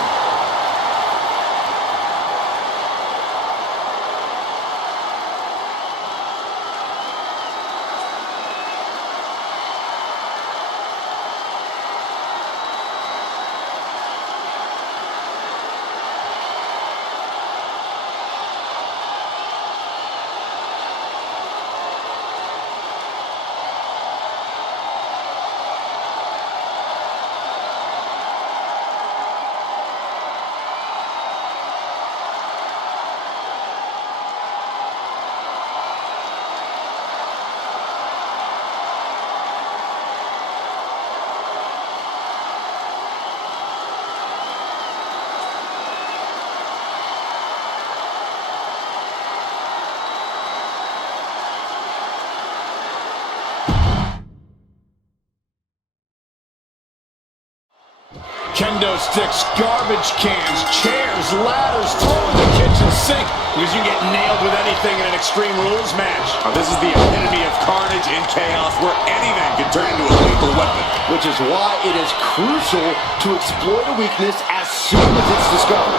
Kendo sticks, garbage cans, chairs, ladders, throwing the kitchen sink. Because you get nailed with anything in an Extreme Rules match. This is the epitome of carnage and chaos where anything can turn into a lethal weapon. Which is why it is crucial to exploit a weakness as soon as it's discovered.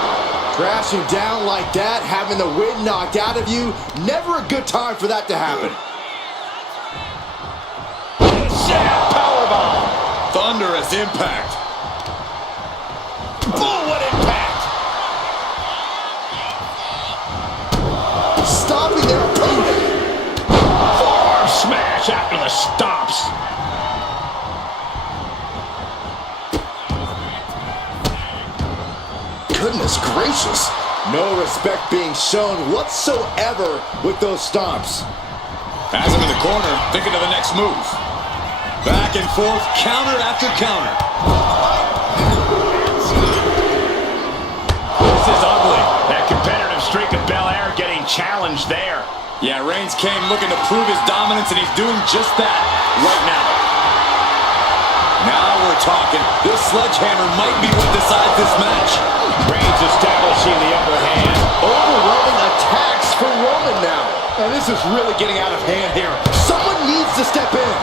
Crashing down like that, having the wind knocked out of you, never a good time for that to happen. Powerbomb. Thunderous impact. Boom, what impact. Stopping their opponent. Forearm smash after the stomps. Goodness gracious. No respect being shown whatsoever with those stomps. Has him in the corner, thinking of the next move. Back and forth, counter after counter. This is ugly. That competitive streak of Belair getting challenged there. Yeah, Reigns came looking to prove his dominance, and he's doing just that right now. Now we're talking. This sledgehammer might be what decides this match. Reigns establishing the upper hand. Overwhelming attacks for Roman now. And this is really getting out of hand here. Someone needs to step in.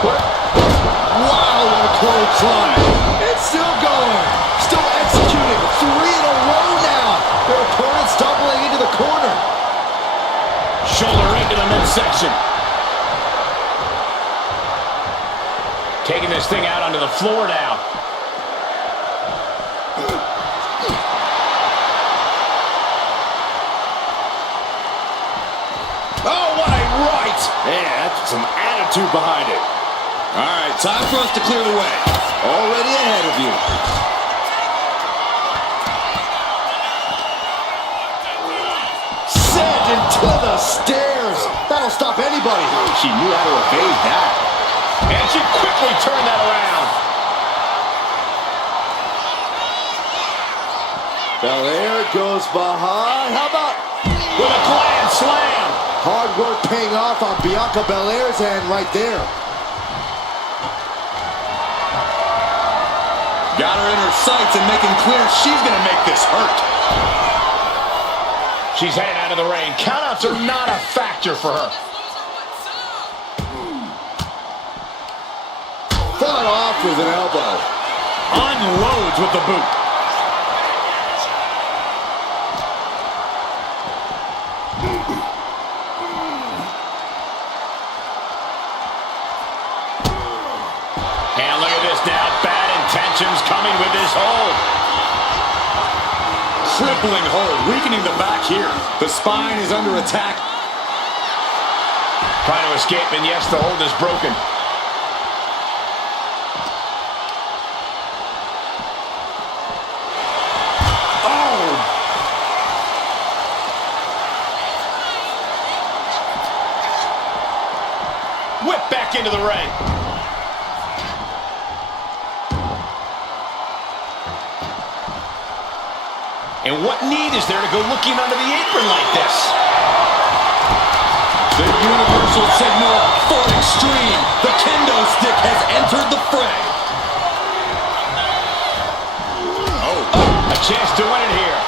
Wow, what a clothesline. It's still going. Still executing. 3 in a row now. Their opponent's doubling into the corner. Shoulder into the midsection. Taking this thing out onto the floor now. Oh, what a right! Man, that's some attitude behind it. All right, time for us to clear the way. Already ahead of you. Sent into the stairs. That'll stop anybody. She knew how to evade that. And she quickly turned that around. Belair goes behind. How about With a grand slam. hard work paying off on Bianca Belair's end right there. Got her in her sights and making clear she's going to make this hurt. She's headed out of the ring. Countouts are not a factor for her. Fought off with an elbow. Unloads with the boot. And look at this now. Bad intentions coming with this hold. Crippling hold, weakening the back here. The spine is under attack. Trying to escape, and yes, the hold is broken. Whip back into the ring. And what need is there to go looking under the apron like this? The universal signal for extreme. The kendo stick has entered the fray. A chance to win it here.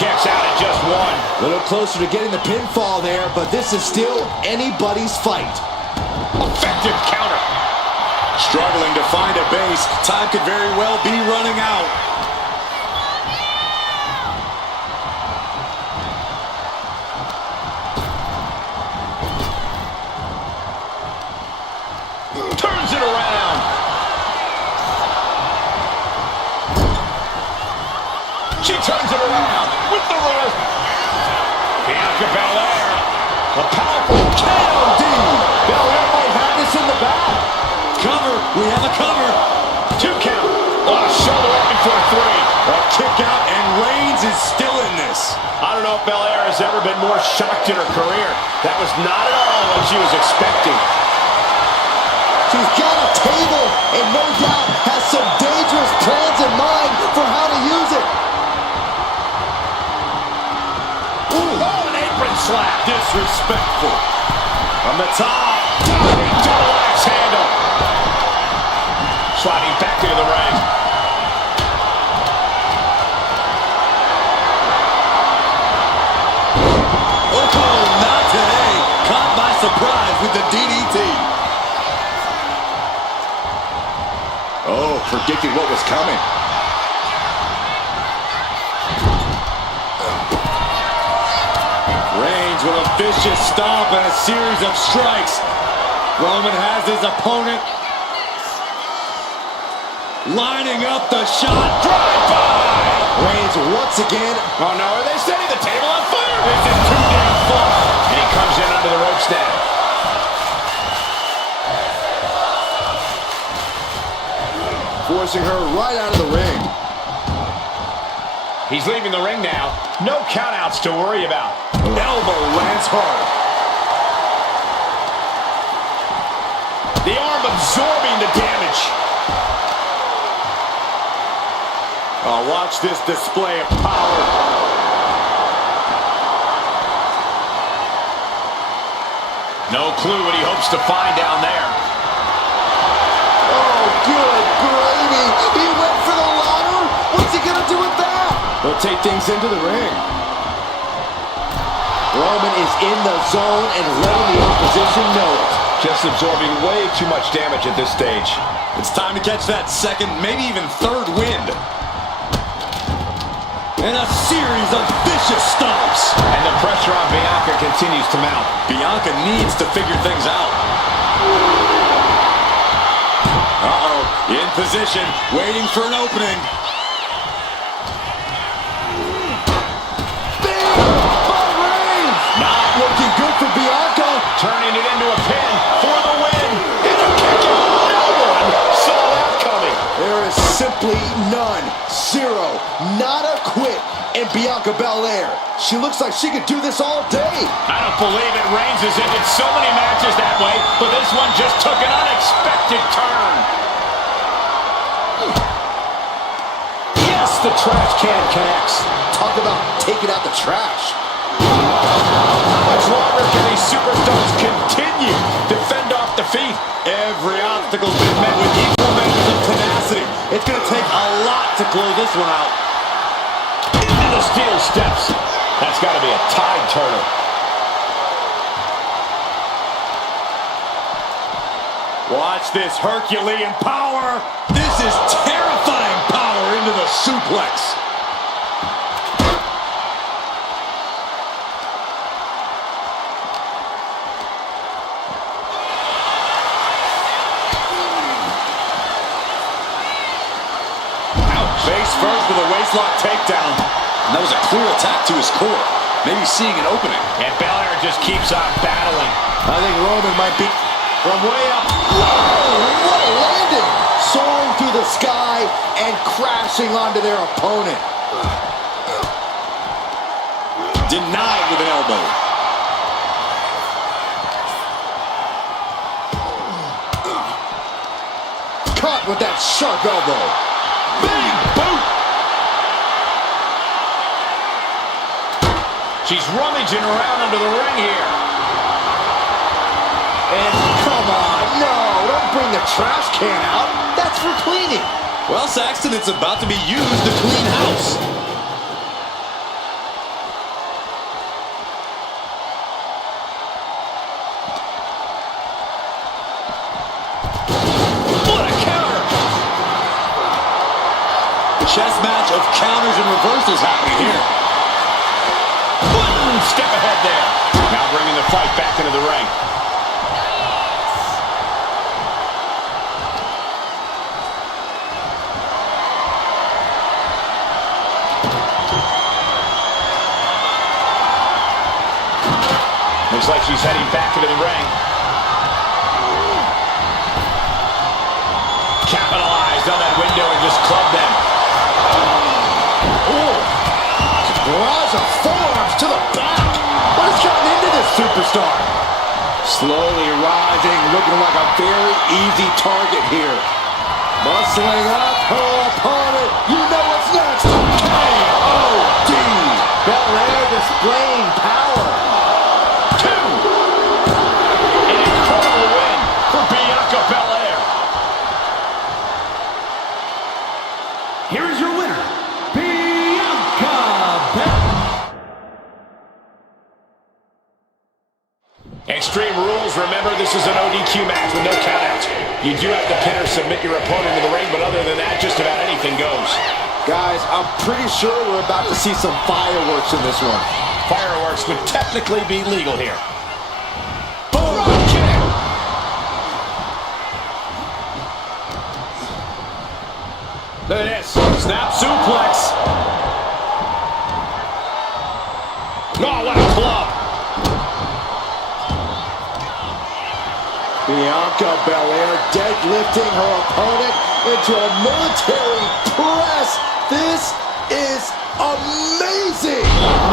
Kicks out at just one. A little closer to getting the pinfall there, but this is still anybody's fight. Effective counter. Struggling to find a base. Time could very well be running out. Turns it around. She turns it around with the rope. Bianca Belair. A powerful KOD. Belair might have this in the bag. Cover. We have a cover. 2 count. Shoulder up for a 3. A kick out, and Reigns is still in this. I don't know if Belair has ever been more shocked in her career. That was not at all what she was expecting. She's got a table and no doubt has some dangerous plans in mind for how to use it. Ooh, oh, an apron slap. Disrespectful. From the top. Double axe handle. Sliding back into the ring. Oh, not today. Caught by surprise with the DDT. Oh, predicted what was coming. Reigns with a vicious stomp and a series of strikes. Roman has his opponent lining up the shot. Drive-by! Reigns once again. Oh no, are they setting the table on fire? This is too damn far. And he comes in under the ropes now. Forcing her right out of the ring. He's leaving the ring now. No countouts to worry about. Elbow lands hard. The arm absorbing the damage. Oh, watch this display of power. No clue what he hopes to find down there. Oh, good gravy. He went for the ladder. What's he gonna do with that? They'll take things into the ring. Roman is in the zone and letting the opposition know it. Just absorbing way too much damage at this stage. It's time to catch that second, maybe even third wind. And a series of vicious stomps. And the pressure on Bianca continues to mount. Bianca needs to figure things out. Uh-oh, in position, waiting for an opening. Not looking good for Bianca. Turning it into a pin for the win. And a kick out. No one saw that coming. There is simply none. Zero. Not a quit in Bianca Belair. She looks like she could do this all day. I don't believe it. Reigns has ended so many matches that way, but this one just took an unexpected turn. Yes, the trash can connects. Talk about taking out the trash. How much longer can these superstars continue to fend off defeat? Every obstacle's been met with equal measures of tenacity. It's going to take a lot to close this one out. Into the steel steps. That's got to be a tide turner. Watch this Herculean power. This is terrifying power into the suplex. Face first with a waistlock takedown. And that was a clear attack to his core. Maybe seeing an opening. And Belair just keeps on battling. I think Roman might be from way up. Whoa, what a landing! Soaring through the sky and crashing onto their opponent. Denied with an elbow. Caught with that sharp elbow. Big boot. She's rummaging around under the ring here. And come on, no, don't bring the trash can out. That's for cleaning. Well, Saxton, it's about to be used to clean house. What a counter. Chess match of counters and reversals happening here. One step ahead there. Now bringing the fight back into the ring. Looks like she's heading back into the ring. Capitalized on that window and just clubbed them. Oh, Raja forearms to the back. What has gotten into this superstar? Slowly rising, looking like a very easy target here. Bustling up her opponent. You know what's next. K.O.D. Belair displaying power. An incredible win for Bianca Belair. Extreme Rules, remember this is an ODQ match with no countouts. You do have to pin or submit your opponent in the ring, but other than that, just about anything goes. Guys, I'm pretty sure we're about to see some fireworks in this one. Fireworks would technically be legal here. Boom! Kick! Look at this. Snap suplex. Oh, what a club. Bianca Belair deadlifting her opponent into a military press. This is amazing.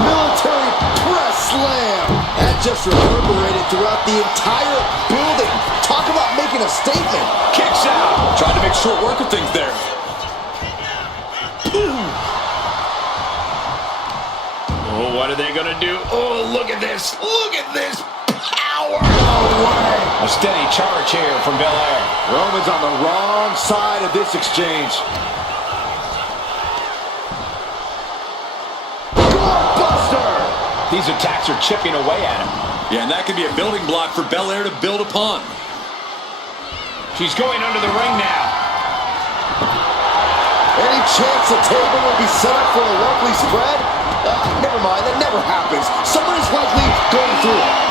Military press slam. That just reverberated throughout the entire building. Talk about making a statement. Kicks out. Tried to make short work of things there. Oh, what are they going to do? Oh, look at this. Look at this power. No way. A steady charge here from Belair. Roman's on the wrong side of this exchange. Buster! These attacks are chipping away at him. Yeah, and that could be a building block for Belair to build upon. She's going under the ring now. Any chance the table will be set up for a lovely spread? Never mind, that never happens. Someone is likely going through it.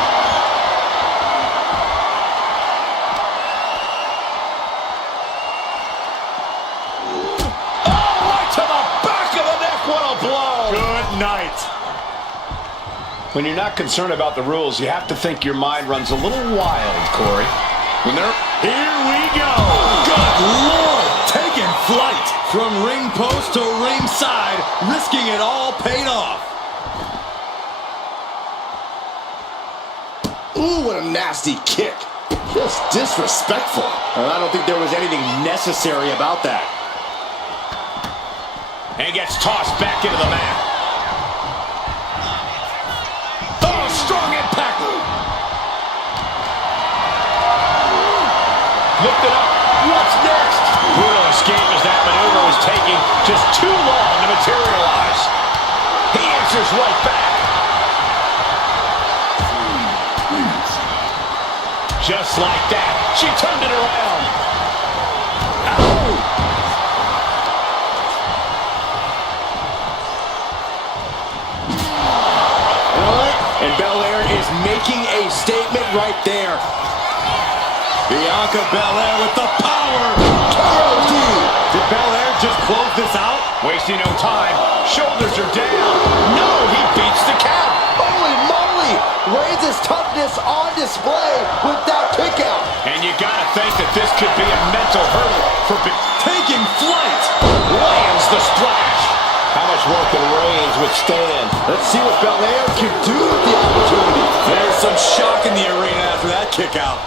Oh, right to the back of the neck. What a blow. Good night. When you're not concerned about the rules, you have to think your mind runs a little wild, Corey. Here we go. Good Lord. Taking flight from ring post to ringside, risking it all paid off. Ooh, what a nasty kick. Just disrespectful. And I don't think there was anything necessary about that. And gets tossed back into the mat. Oh, strong impact. Lifted up. What's next? Brutal escape as that maneuver was taking just too long to materialize. He answers right back. Just like that, she turned it around. Ow! And Belair is making a statement right there. Bianca Belair with the power. KOD. Did Belair just close this out? Wasting no time. Shoulders are down. No, he beats the count. Holy moly! Reigns' toughness on display with that kick out. And you gotta think that this could be a mental hurdle for Taking flight. lands the splash. How much work can Reigns withstand? Let's see what Belair can do with the opportunity. There's some shock in the arena after that kick out.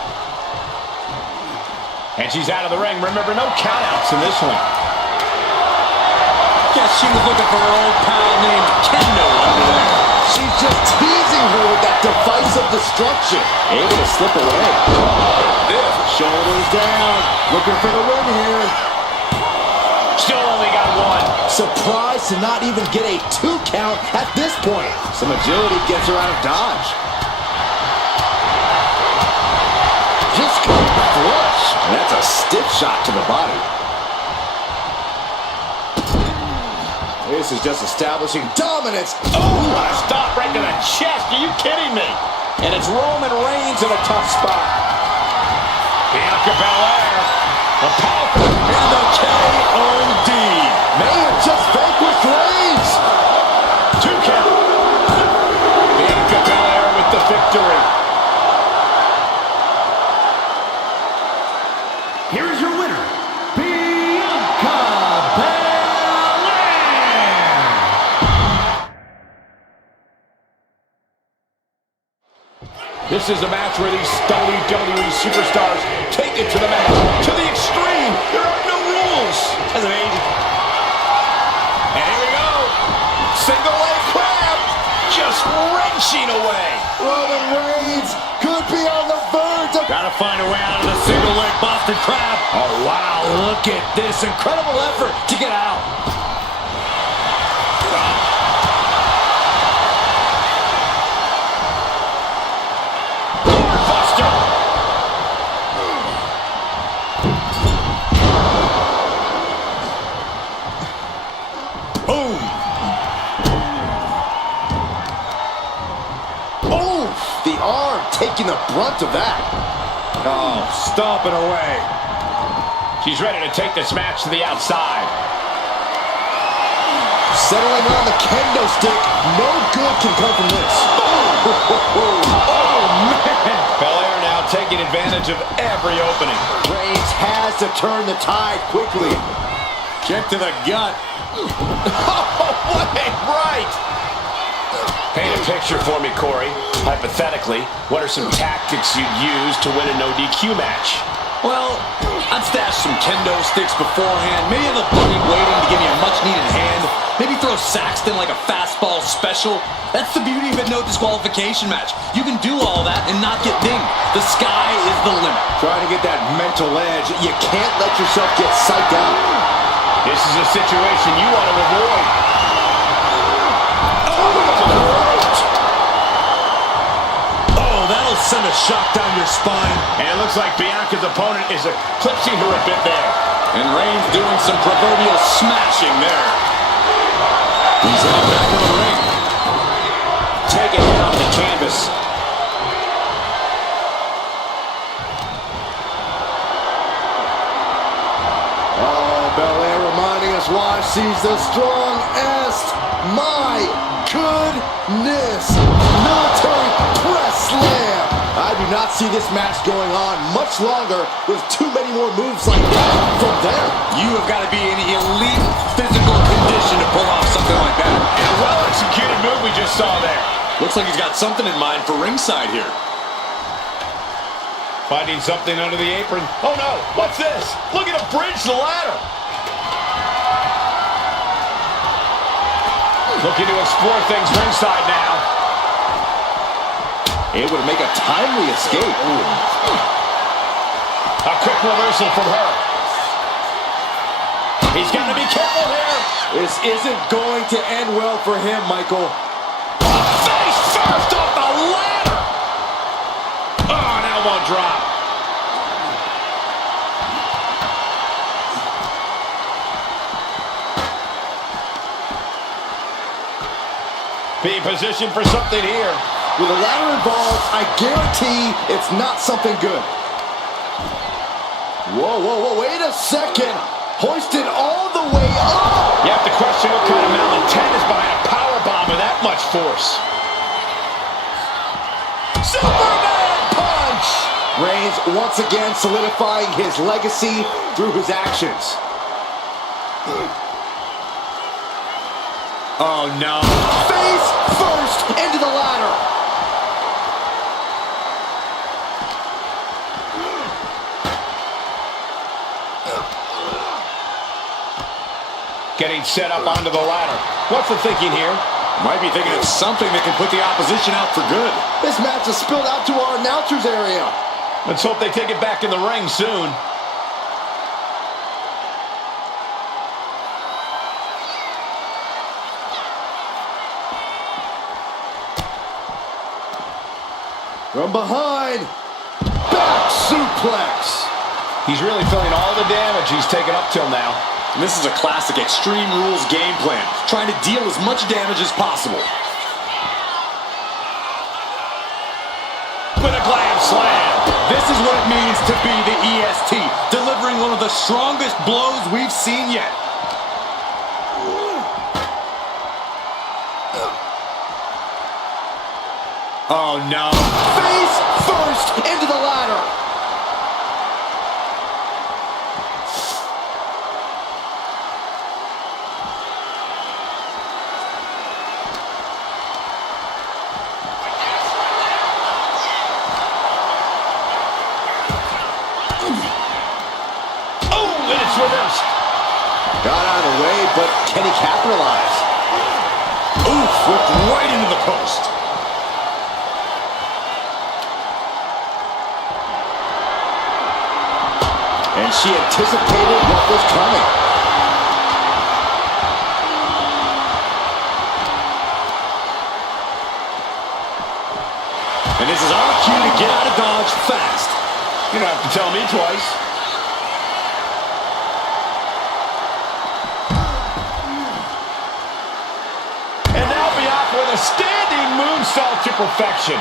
And she's out of the ring. Remember, no countouts in this one. Guess she was looking for her old pal named Kendo under there. She's just teasing her with that divisive destruction. Able to slip away. This. Shoulders down. Looking for the win here. Still only got one. Surprised to not even get a 2 count at this point. Some agility gets her out of dodge. Just flush. That's a stiff shot to the body. This is just establishing dominance. Oh, what a stop right to the chest. Are you kidding me? And it's Roman Reigns in a tough spot. Bianca Belair. The powerful. And the KOD. May have just vanquished Reigns. 2 count. Bianca Belair with the victory. Here is your winner, Bianca Belair. This is a match where these WWE superstars take it to the match, to the extreme. There are no rules. As an age. And here we go. Single leg crab. Just wrenching away. Roman Reigns could be on the verge of... Gotta find a way out of the single leg Boston Crab. Oh, wow. Look at this incredible effort to get out. Lord taking the brunt of that. Oh, stomping away. She's ready to take this match to the outside. Settling on the kendo stick. No good can come from this. Oh, man! Belair now taking advantage of every opening. Reigns has to turn the tide quickly. Kick to the gut. Oh, wait, right! Paint a picture for me, Corey. Hypothetically, what are some tactics you'd use to win a no DQ match? Well, I'd stash some kendo sticks beforehand. Maybe have a buddy waiting to give me a much-needed hand. Maybe throw Saxton like a fastball special. That's the beauty of a no disqualification match. You can do all that and not get dinged. The sky is the limit. Trying to get that mental edge. You can't let yourself get psyched out. This is a situation you want to avoid. Oh, that'll send a shock down your spine. And it looks like Bianca's opponent is eclipsing her a bit there. And Reigns doing some proverbial smashing there. He's heading back to the ring. Taking it off the canvas. Oh, Belair reminding us why she's the strongest. My goodness. Military press slam. I do not see this match going on much longer with too many more moves like that from them. You have got to be in elite physical condition to pull off something like that. And a well-executed move we just saw there. Looks like he's got something in mind for ringside here. Finding something under the apron. Oh no, what's this? Look at him bridge the ladder. Looking to explore things ringside now. Able to make a timely escape. A quick reversal from her. He's got to be careful here. This isn't going to end well for him, Michael. Face first off the ladder. Oh, an elbow drop. Being positioned for something here. With a ladder involved, I guarantee it's not something good. Whoa, wait a second. Hoisted all the way up. You have to question what kind of malintent is behind a powerbomb with that much force. Superman punch! Reigns once again solidifying his legacy through his actions. Oh no. Face first into the ladder. Getting set up onto the ladder. What's the thinking here? Might be thinking of something that can put the opposition out for good. This match has spilled out to our announcers area. Let's hope they take it back in the ring soon. From behind, back suplex. He's really feeling all the damage he's taken up till now. And this is a classic Extreme Rules game plan, trying to deal as much damage as possible. With a glam slam. This is what it means to be the EST, delivering one of the strongest blows we've seen yet. Oh no. Face first into the ladder. Oh, and it's reversed. Got out of the way, but can he capitalize? Oof, whipped right into the post. And she anticipated what was coming. And this is our cue to get out of Dodge fast. You don't have to tell me twice. And now Bianca with a standing moonsault to perfection.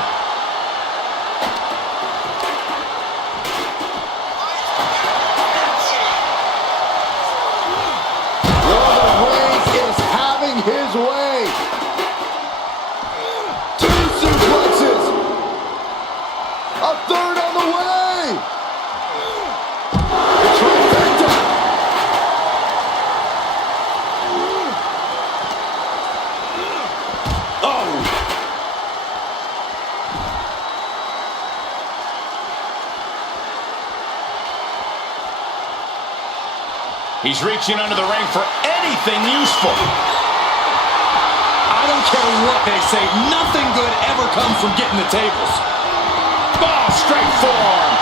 He's reaching under the ring for anything useful. I don't care what they say. Nothing good ever comes from getting the tables. Oh, straight forearm.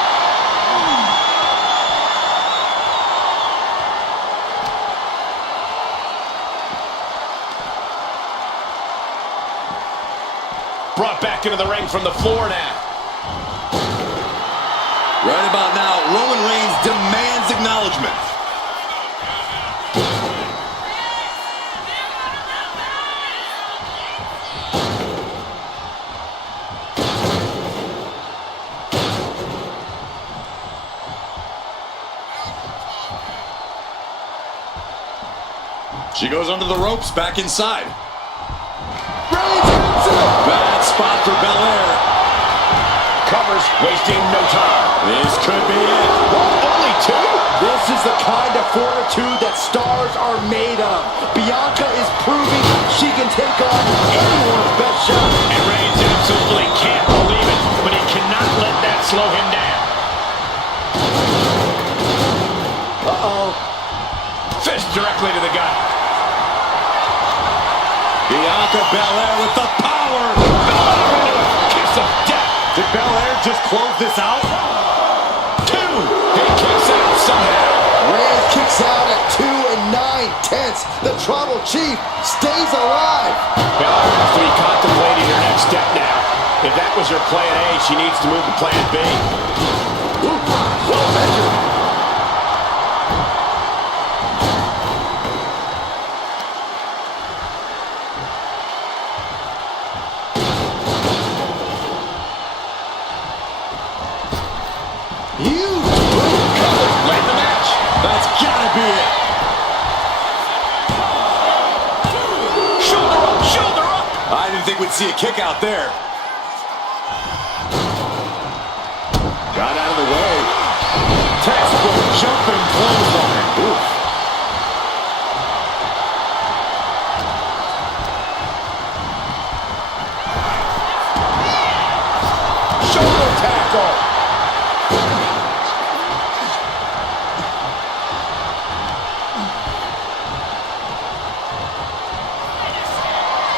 Brought back into the ring from the floor now. Right about now, Roman Reigns demands acknowledgement. She goes under the ropes, back inside. Bad spot for Belair. Covers, wasting no time. This could be it. Only two? This is the kind of fortitude that stars are made of. Bianca is proving she can take on anyone's best shot. And Reigns absolutely can't believe it, but he cannot let that slow him down. Uh-oh. Fist directly to the gut. Bianca Belair with the power. Kiss of death. Did Belair just close this out? Two. He kicks out somehow. Reigns kicks out at 2 9/10. The Tribal Chief stays alive. Belair has to be contemplating her next step now. If that was her plan A, she needs to move to plan B. Ooh, well measured. That's gotta be it. Shoulder up. I didn't think we'd see a kick out there. Got out of the way. Textbook jumping clothesline. Oof. Shoulder tackle.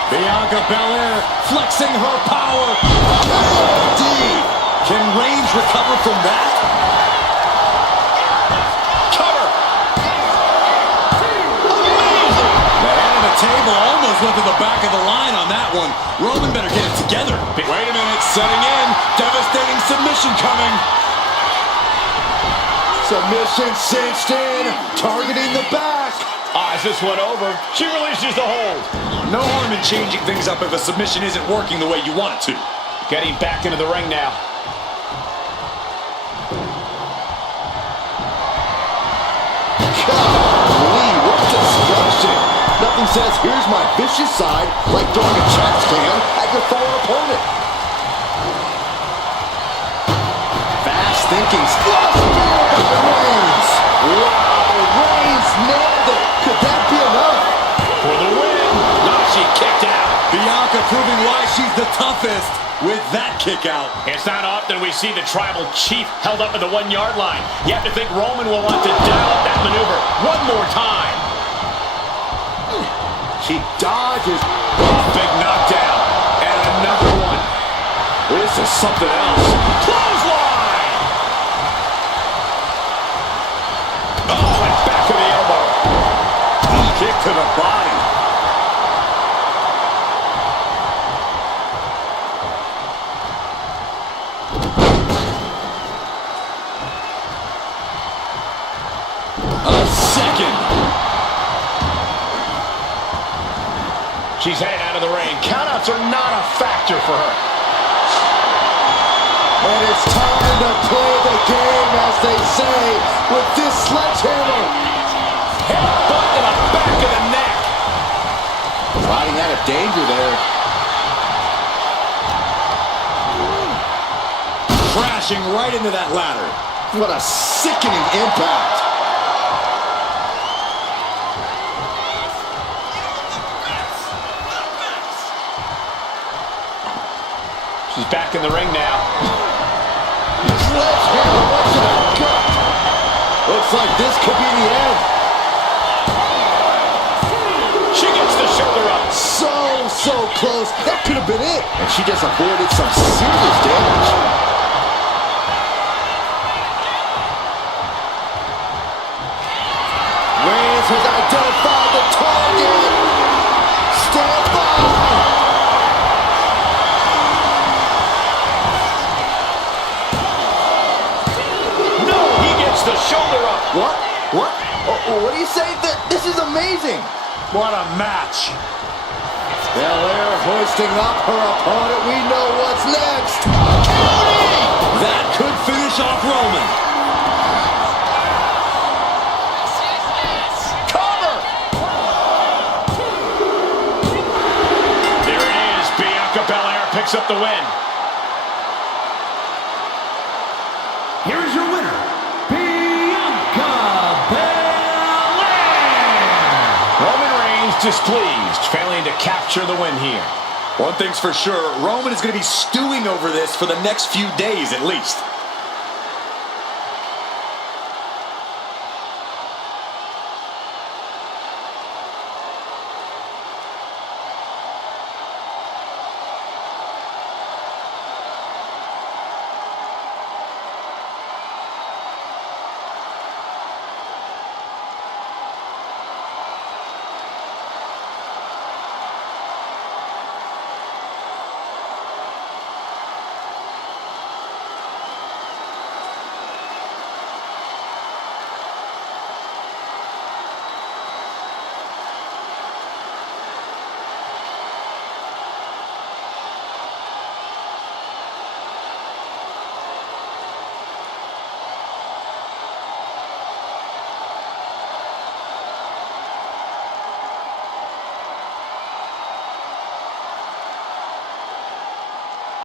Bianca Belair flexing her power. D. Can Reigns recover from that? Cover. The head of the table almost went to the back of the line on that one. Roman better get it together. Wait a minute, setting in. Devastating submission coming. Submission cinched in, targeting the back. As this one over, she releases the hold. No harm in changing things up if a submission isn't working the way you want it to. Getting back into the ring now. Golly, what destruction. Nothing says, here's my vicious side, like throwing a chest can at your fallen opponent. Fast thinking, splash by Reigns. Wow, Reigns nailed it. Could that be enough? For the win. Now she kicked out. Bianca proving why she's the toughest with that kick out. It's not often we see the Tribal Chief held up at the 1 yard line. You have to think Roman will want to dial up that maneuver one more time. She dodges. Big knockdown. And another one. This is something else. Clothesline. Oh, and back to the elbow. Kick to the body. A second. She's headed out of the ring. Countouts are not a factor for her. And it's time to play the game, as they say, with this sledgehammer. Headbutt to the back of the neck. Riding out of danger there. Crashing right into that ladder. What a sickening impact. She's back in the ring now. Sledgehammer right to the gut. Looks like this could be the end. so close. That could have been it. And she just avoided some serious damage. Reigns has identified the target. Stand by. No, he gets the shoulder up. What? What? What do you say? This is amazing. What a match. Belair hoisting up her opponent. We know what's next. Counting! That could finish off Roman. Cover! There it is. Bianca Belair picks up the win. Here's your winner, Bianca Belair. Roman Reigns displeased, failing to capture the win here. One thing's for sure, Roman is going to be stewing over this for the next few days at least.